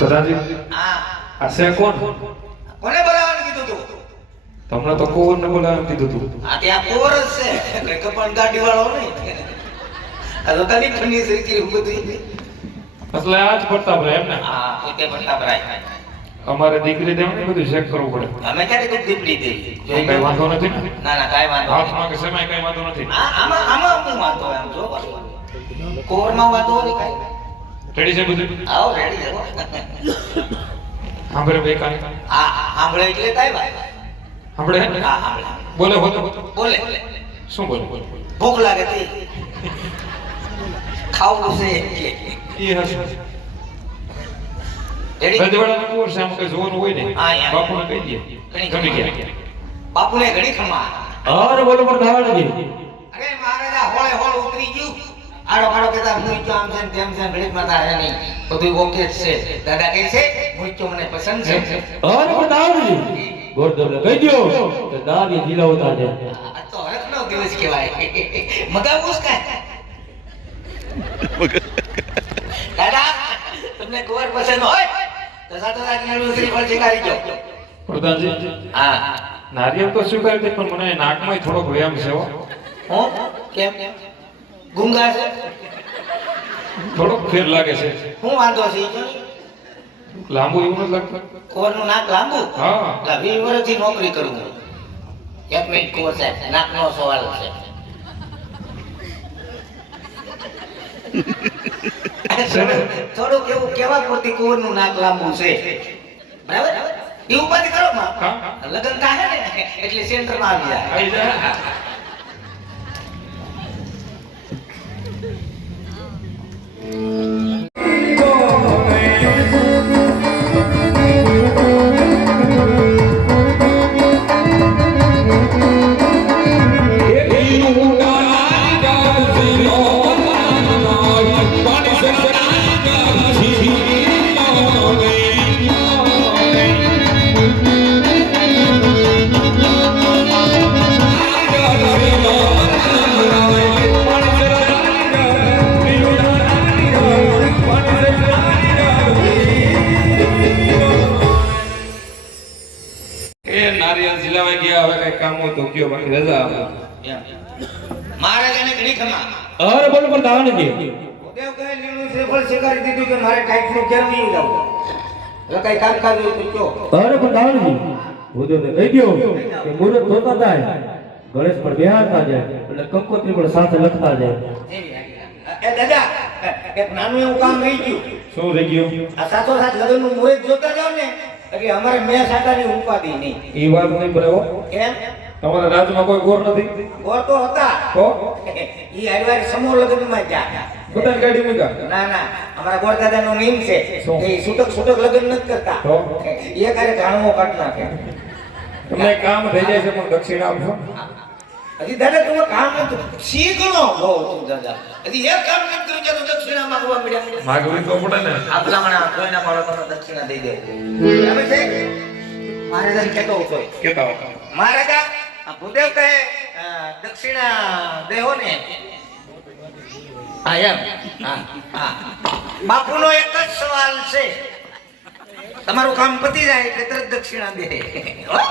દાદાજી હા, આ છે કોણ? કોને બોલાવવાનું કીધું તું? તમને તો કોને બોલાવવાનું કીધું તું? આ ત્યાં કોર જ છે, કઈ કપણ ગાડી વાળો નહીં. આ તો તારી ખની શ્રી બધું. એટલે આજ પ્રતાપ રહે એમ ને? હા, પોતે પડતા ભરાય. અમારે દીકરી દેવાની બધું ચેક કરવું પડે. અમે ક્યારે કોઈ દીપડી દેવી? કઈ વાંધો નથી ને? ના ના કાંઈ વાંધો નહીં. હાથમાં કે સમય કઈ વાંધો નથી. આમાં હું વાંધો એમ જો કોરમાં વાંધો હોય કાંઈ. રેડી છે બધું? આવો રેડી છે. સાંભળે ભાઈ કાંઈ? હા સાંભળે એટલે કાંઈ વાત. સાંભળે? હા સાંભળે. બોલે હોતો બોલે શું બોલે? ભૂખ લાગે તે ખાવું છે એટલે. એ હશે રેડી? રજવાડાનો કોર છે, આમ કઈ જોવાનું હોય ને હા, યાર. બાપુને કહી દે ગમી ગયા. બાપુને ઘડી ખમા. અરે બોલો પ્રતાપજી. અરે મહારાજા હોળે હોળ ઉતરી ગયું. આડો આડો કહેતા મુઈચો આમ છે ને તેમ છે ને ઘડીક માં થાય નહીં. બધું ઓકે જ છે. દાદા કહે છે મુઈચો મને પસંદ છે. અરે પ્રતાપજી, ગોરધવને કહી દ્યો કે દાવી દિલાવતા છે. આ તો હરખનો દિવસ કહેવાય. મગાવું છે કાંઈ? દાદા તમને કુંવર પસંદ હોય તો સાથોસાથ મેળવું શ્રીફળ સ્વીકારી જાઓ. પ્રધાનજી હા નારિયેળ તો સ્વીકારી દે, પણ મને નાકમાં થોડોક વ્યાયામ છે હો. હું કેમ ગુંગા છે? થોડોક ફેર લાગે છે. હું વાંધો છે ઈ જો. લાંબુ એવું નથી લાગતું? કુંવરનું નાક લાંબુ? હા. એટલે 20 વર્ષથી નોકરી કરું છું. એક મિનિટ કુંવર સાહેબ, નાકનો સવાલ છે. થોડુંક એવું કેવા પૂરતી કુંવરનું નાક લાંબુ છે, બરાબર? એ ઉપાધિ કરો માં. હા. લગ્ન થાય ને એટલે સેન્ટરમાં આવી જાય. આવી જાય. એ નારિયેળ ઝીલાવાઈ ગયા, હવે કઈ કામ હોય તો કયો, બાકી રજા આપો. મહારાજાને ઘણી ખમા. અરે બોલો પ્રતાપજી. દેવ કહે લીલું શ્રીફળ સ્વીકારી દીધું કે મારે ટાઈટનું કેમ નહીં જવું. એટલે કઈ કામકાજ હોય તો કયો. અરે પ્રતાપજી, ભૂદેવને કહી દ્યો કે મુહૂર્ત ધોતા જાય, ગણેશ પણ બેહાડતા જાય એટલે કંકોત્રી પણ સાથે લખતા જાય. એ દાદા એક નાનું એવું કામ રહી ગયું. શું રહી ગયું? આ સાથોસાથ લગ્નનું મુહૂર્ત જોતા જાવ ને એટલે અમારે મેં સાટાની ઉપાધિ નહીં. એ વાત નહીં બરાબર. કેમ? તમારા રાજમાં કોઈ ગોર નથી? ગોર તો હતા. તો ઈ હરિવાર સમૂહ લગ્નમાં ગયા. પોતાની ગાડી મૂક્યા? ના ના અમારા ગોર દાદાનો નિયમ છે શું? કે છૂટક લગ્ન નથી કરતા. તો? એ કારે ઘાણવો કાઢ નાખે. તમને કામ થઈ જાય છે પણ દક્ષિણ આપશો? હજી દાદા તમે કામ નથી શીખલો બહુ છું દાદા. હજી એક કામ નથી કર્યું છે તો દક્ષિણા માંગવા મળ્યા. માગવી તો પડે ને. આ ભલામણા કોઈના બાળકોને દક્ષિણા દઈ દે. બરાબર છે? મહારાજા કહેતો હતો. કેતા હો. મહારાજા આ ભૂદેવ કહે દક્ષિણા દેહો ને. હા એમ. હા હા. બાપુનો એક જ સવાલ છે, તમારું કામ પતી જાય એટલે તરત દક્ષિણા દે. હો?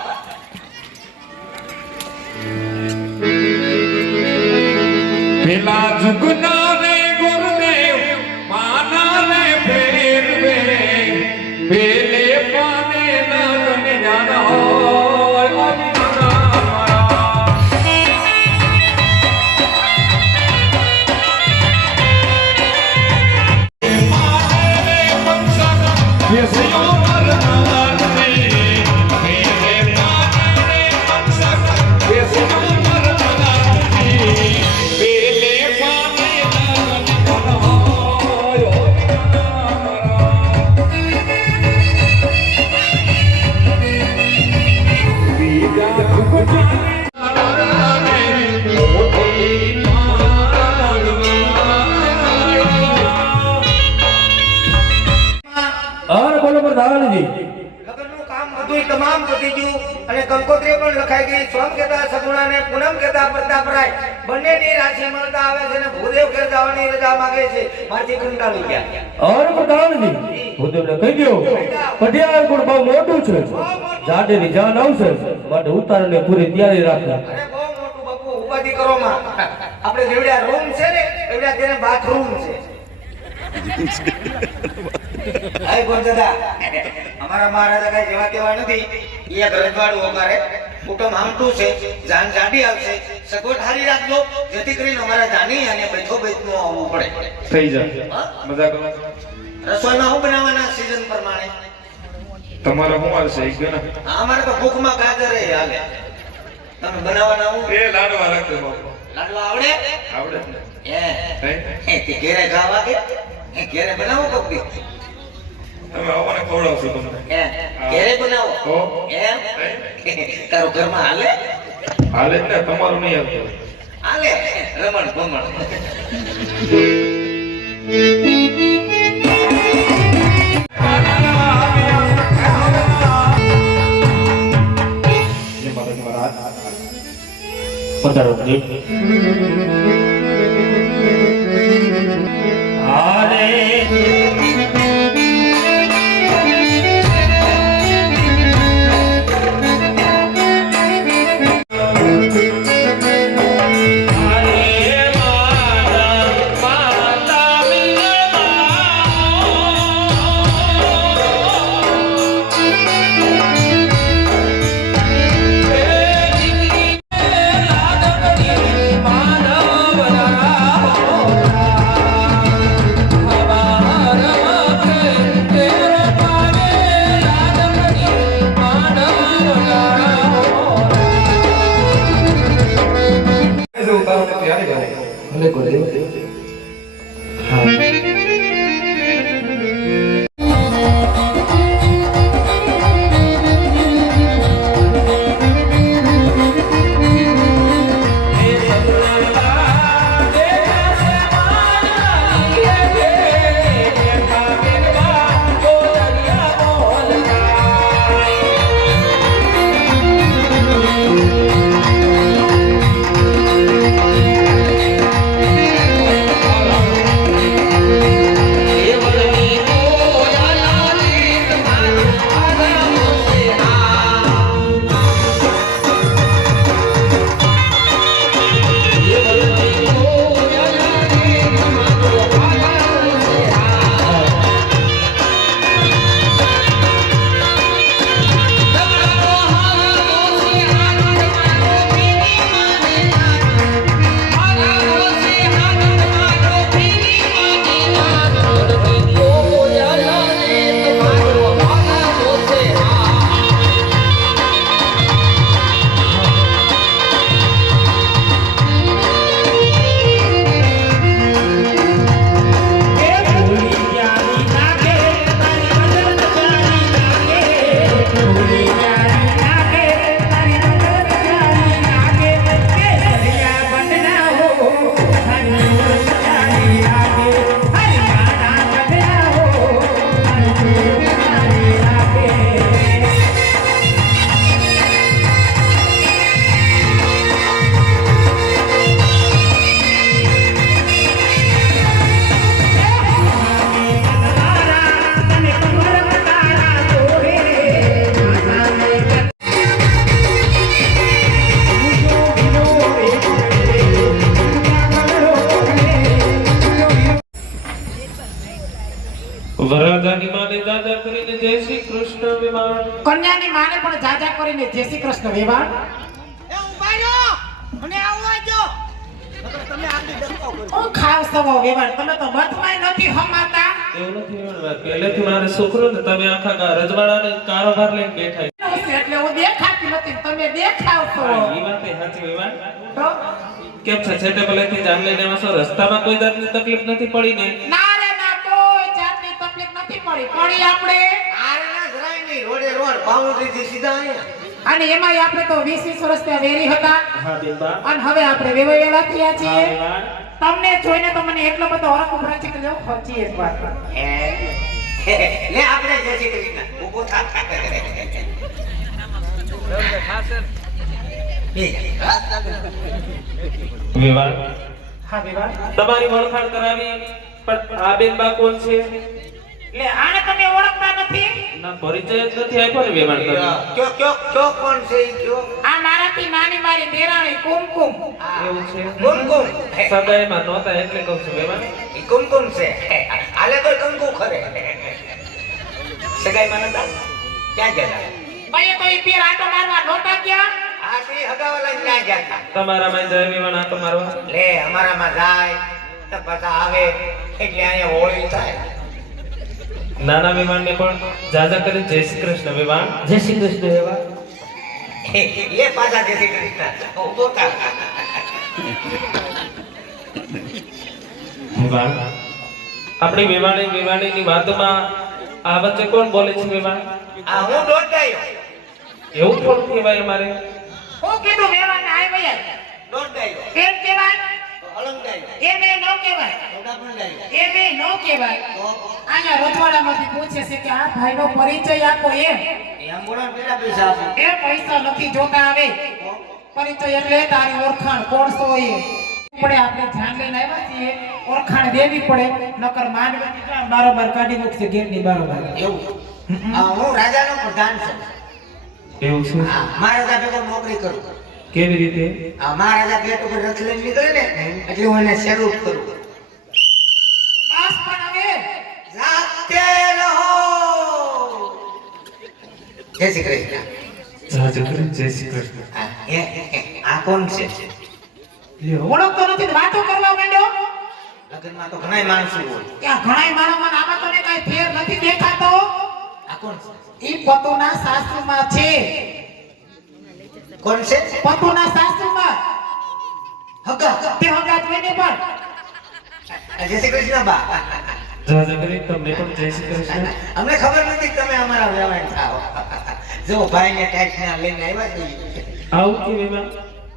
પેલા જુગના રે ગુરુદેવ માના રે ફેરવે, પેલે પાને લગન જાના હોય અભિમાના મારા. અરે બોલો પ્રધાનજી લગ્નનું કામ બધુંય તમામ પતી ગયું અને કંકોત્રી પણ લખાઈ ગઈ. સોમ કહેતા સગુણાને પૂનમ કહેતા પ્રતાપરાય બંનેની રાશિ મળતા આવે છે અને ભૂદેવ ઘેર જવાની રજા માંગે છે. મારથી કંટાળી ગયા. અરે પ્રધાનજી ભૂદેવને કહી દો પટિયાળ ગુણ બહુ મોટું છે જાડેની જાન આવશે માટે ઉતારને પૂરી તૈયારી રાખે. અરે બહુ મોટું બાપુ ઉપાધિ કરો માં. આપણે જેવડા રૂમ છે ને એવડા તેને બાથરૂમ છે. હાય બોલ દાદા, અમારા મહારાજા કઈ જેવા તેવા નથી. એ રજવાડું અમારે કુટુંબ હામટું છે. જાન જાડી આવશે. સગવડ હારી રાખજો જેથી કરીને અમારા જાની અને બેઠો બેઠનું આવવું પડે. થઈ જાય હા? મજા કરો. રસોઈમાં હું બનાવવાના સીઝન પ્રમાણે? તમારે શું હાલશે એક ગણા હા, અમારે તો ભૂખમાં ગાજર હાલે. તમે બનાવવાના હું એ લાડવા રાખજો બાપુ. લાડવા આવડે? આવડે જ ને હે તે ઘેરે ખાવા કે ઘેરે બનાવો કોક તમે આવવાને ખવડાવશું તમને ઘેરે બનાવો હો. એમ તારું ઘરમાં હાલે હાલે જ ને તમારું નહીં આવતું. હાલે રમણ ભમણ. પધારો જી. અરે ભલે બોલે. હા વરરાજાની માને દાદા કરીને જય શ્રી કૃષ્ણ વિમાન. કન્યાની માને પણ જાજા કરીને જય શ્રી કૃષ્ણ વેવાણ. હું ખાવ સવો વેવાણ તમે તો મતમાં નથી હમાતા. એવું નથી વેવાણ. પહેલેથી મારે છોકરો ને તમે આખા રજવાડાને કારોબાર લઈને બેઠા એટલે હું દેખાતી નથી તમે દેખાવ છો એ વાત સાચી વેવાણ. તો કેમ છે છેટે ભલેથી જાન લઈને આવ્યા છો? રસ્તામાં કોઈ જાતની તકલીફ નથી પડી ને? ના રે ના કોઈ જાતની તકલીફ નથી પડી આપણે આરના જરાય નહીં, રોડે રોડ બાઉન્ડ્રી થી સીધા અહીંયા. અને એમાંય આપણે તો 20 વર્ષ ત્યાં વેરી હતા હા બેનબા. અને હવે આપણે વેવાયેલા થયા હા છીએ વેવાણ. તમને જોઈને તો મને એટલો બધો હરખ ઉભરાય છે કે જો ખર્ચી એક વાર લે આપણે જય શ્રી કૃષ્ણ. ઊભો થા. વેવાણ. હા વેવા તમારી ઓળખાણ કરાવી પણ આ બેનબા કોણ છે? એટલે આને તમે ઓળખતા નથી ના પરિચય જ નથી આપ્યો ને વેવાણ તમે. કયો કોણ છે ઈ કયો? આ મારાથી નાની મારી દેરાણી કુમકુમ એવું છે? કુમકુમ. સગાઈમાં નહોતા એટલે કહું છું વેવાણ. ઈ કુમકુમ છે. હાલે તો કંકુ ખરે. સગાઈમાં નતા? ક્યાં ગયા? ભાઈ તો ઈ પેર આટો મારવા નહોતા ગયા આ તે હગાવાલા ક્યાં ગયા હતા? તમારામાં જય વેવાણ આટો મારવા. લે અમારામાં જાય તો પાછા આવે એટલે અહીંયા હોળી થાય. નાના વેવાણને પણ જાજા કરી જય શ્રી કૃષ્ણ વેવાણ. જય શ્રી કૃષ્ણ વેવાણ. લે પાછા જય શ્રી કૃષ્ણ. ઊભો થા. વેવાણ આપણી વેવાણીની વાતમાં આ વચ્ચે કોણ બોલે છે વેવાણ? આ હું દોડાયો. એવું થોડું કહેવાય અમારે. હું કીધું વેવાને આય ભૈયા દોડાયો. કેમ કહેવાય અલંગાયો. એને નો કહેવાય દોડાપણગાયો. એને નો કહેવાય અહીંયા રજવાડામાંથી પૂછે છે કે આ ભાઈનો પરિચય આપો એમ એ અંબોડા કેટલા પૈસા આપે? એ પૈસા નથી જોતા આવે પરિચય એટલે તારી ઓળખાણ કોણ છો એ પડે આપણે જાન લઈને આવ્યા છીએ ઓળખાણ દેવી પડે નકર માનવી બારોબાર કાઢી મૂકશે ગેટની બારોબાર એવું. હું રાજાનો પ્રધાન છું. એવું છે? હા, મહારાજા ભેગો નોકરી કરું. કેવી રીતે? આ મહારાજા ગેટ ઉપર રથ લઈને નીકળે ને એટલે હું એને સેલ્યુટ કરું. બસ પણ હવે જાગતે રહો. જય શ્રી કૃષ્ણ. જાજા કરી જય શ્રી કૃષ્ણ. આ કોણ છે? ઓળખતો નથી ને વાતો કરવા માંડ્યો લગ્નમાં તો ઘણાય માણસો હોય. ત્યાં ઘણાય માણસોમાં આમાં તને કઈ ફેર નથી દેખાતો આ કોણ છે? ઈ પતુના સાસુમાં છે કોણ છે? પતુના સાસુમાં હગા. તે હગા જોઈને પણ જય શ્રી કૃષ્ણ બા. જાજા કરી તમને પણ જય શ્રી કૃષ્ણ. અમને ખબર નથી કે તમે અમારા વ્યવહાર થાઓ. જો ભાઈને ટેક્સ ના લઈને આવ્યા છીએ. આવું કે વેવાણ?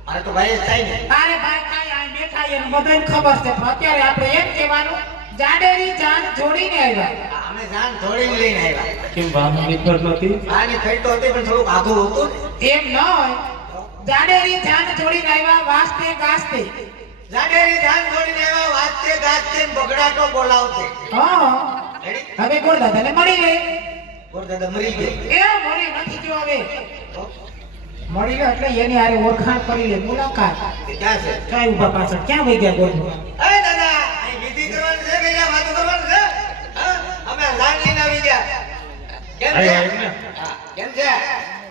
મારે તો ભાઈ જ થાય ને. તારે ભાઈ ખાય આ બેઠા એને બધાને ખબર છે પણ અત્યારે આપણે એમ કહેવાનું જાડેરી જાન જોડીને આવ્યા અમે જાન થોડીને લઈને આવ્યા. કેમ વાહનની ફર નહોતી? આની ફેર તો હતી પણ થોડુંક આઘું હતું ને. એમ ન હોય જાડેરી જાન જોડીને આવ્યા વાસ્તે ગાસ્તે જાડેરી જાન થોડીને આવ્યા વાજતે ગાજતે ને બગડાટો બોલાવતે. હા રેડી? હવે ગોરદાદાને મળી ગઈ ગોરદાદા મરી ગઈ. એ મળી નથી જો હવે મળી ગયો એટલે એની હારે ઓળખાણ કરી લે મુલાકાત તે ક્યાં છે? કાઈ ઉભા પાછળ ક્યાં વઈ ગયા ગોરધુ એ દાદા અહીં વિધિ કરવાની છે કે અહીંયા વાતો કરવાની છે? હા? અમે જાન લઈને આવી ગયા. કેમ છે? હા, કેમ છે?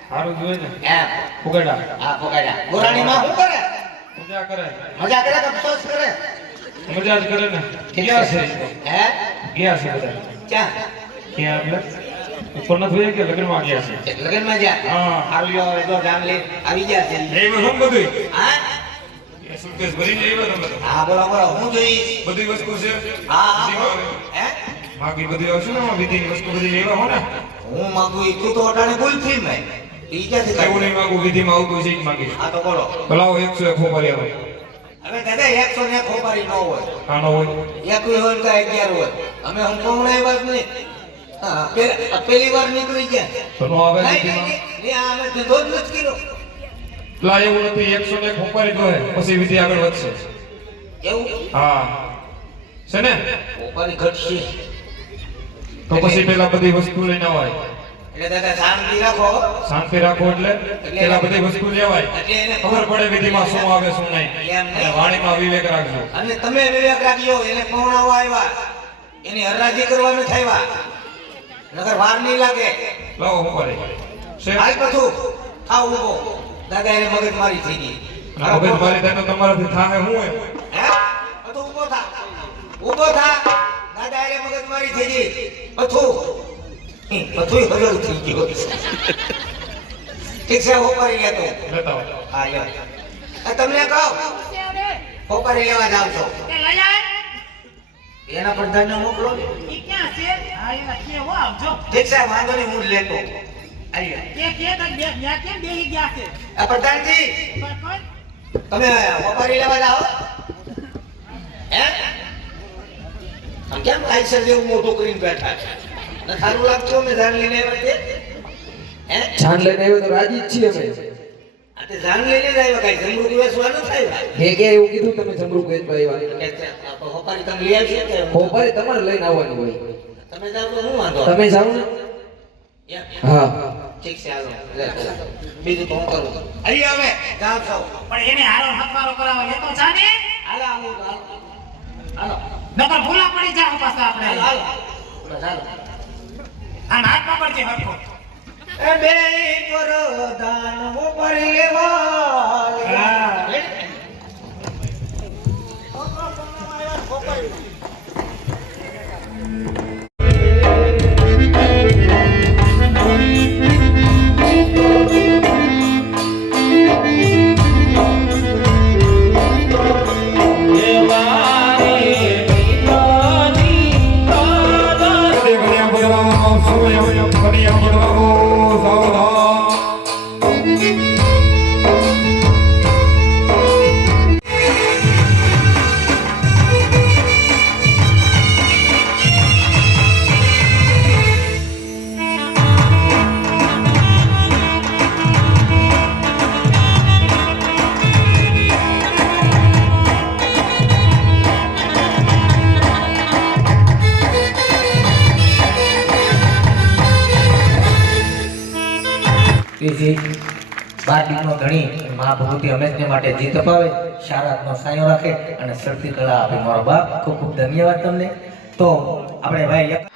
સારું જોયે ને એમ. ફુગાડા હા, પકડ્યા. ગોરાણીમાં શું કરે? મજા કરે મજા કરે કે અફસોસ કરે? મજા જ કરે ને ઠીક ગયા છે હે? ગયા છે બધા ક્યાં? ક્યાં એટલે ઉપર નથી હોય કે લગ્નમાં ગયા છે લગનમાં જ્યાં? હા. આવ્યો હવે તો જાન લઈને આવી ગયા છે. એમાં શું બધું હા? એ સુટકેસ ભરીને આવ્યા તમે તો હા, બોલો બોલો હું જોઈશ. બધી વસ્તુ છે હા, હા, વિધિમાં બોલો. હે? બાકી બધી આવશે ને એમાં વિધિની વસ્તુ બધી લેવા હો ને હું માંગુ ઈ તું તો અટાણે ભૂલ થઈ મેં. ઈ ક્યાંથી એવું કાઢ્યું? નહીં માંગુ વિધિમાં આવતું છે જ માંગીશ હા, તો બોલો. ભલાવો 101 ખોબારી આવે હવે દાદા 100 ને ખોબારી ન હોય. આનો હોય એકવી હોય ને કાંઈ 11 હોય. અમે હમણાં આવ્યા જ નહીં. હા, પેલી વાર નીકળી ગયા. તો નો આવે નહીં, વિધિમાં નહીં, નહીં, આ અમે ધંધો જ નથી કર્યો. લા એવું નથી 101 ખોબારી જોઈએ પછી વિધિ આગળ વધશે એવું? હા છે ને ખોબારી ઘટશે. તો પછી પેલા બધી વસ્તુ લઈને આવાય એટલે દાદા શાંતિ રાખો. શાંતિ રાખો એટલે પેલા બધી વસ્તુ લેવાય એટલે એને ખબર પડે વિધિમાં શું આવે શું નહીં એમ નહીં. અને વાણીમાં વિવેક રાખજો અને તમે વિવેક રાખજો. એને પહોણાવા આવ્યા. એની હરાજી કરવાનું થયા. નકર વાર નહીં લાગે. લાવો હું કરે છે હાલ પાછું થાવ ઊભો. દાદા એને મગજ મારી થઈ ગઈ. મગજ મારી થાય તો તમારાથી થાય હું એમ હે? પાછું ઊભો થા. ઊભો થા. આ દાયરે મગજમારી થઈ ગઈ. પથું બદલ થઈ ગયો. ઠીક છે હોપારી લેતો. હા લ્યો. આ તમને કહો હોપારી લેવા જાવ છો એના પ્રધાનને મોકલો. ઠીક છે વાંધો નહીં હું જ લેતો. આ પ્રધાનજી તમે હોપારી લેવા જાઓ હે? આમ કેમ કાયસર જેવું મોટું કરીને બેઠા છે? ન સારું લાગતું અમે જાન લઈને આવ્યા છે હે? જાન લઈને આવ્યો તો રાજી જ છીએ અમે. આ તે જાન લઈને જ આવ્યા કાંઈ જમરૂક વેચવાનું થાય મેં કે એવું કીધું તમે જમરૂક વેચવા આવ્યા. હોપારી તમે લઈ આવશો કે હોપારી તમારે લઈને આવવાની હોય. તમે જાઓ તો હું વાંધો તમે જાઓ ને. એમ? હા ઠીક છે હાલો બીજું તો હું કરું અહીં આવે જાઓ છો પણ એને હારો હથવારો કરાવો એ તો જાને હાલો આવું તો હાલો હાલો નકર ભૂલા પડી જાય પાછા આપણે હાલો હાલો આમ હાથ પકડજે હરખો એ બે પરદાન હોપારી લેવા બારડીનો ધણી મા ભગવતી હંમેશને માટે જીત અપાવે, શારદનો સાયો રાખે અને શક્તિ કળા આપે. મારો બાપ ખૂબ ખૂબ ધન્યવાદ તમને. તો આપણે ભાઈ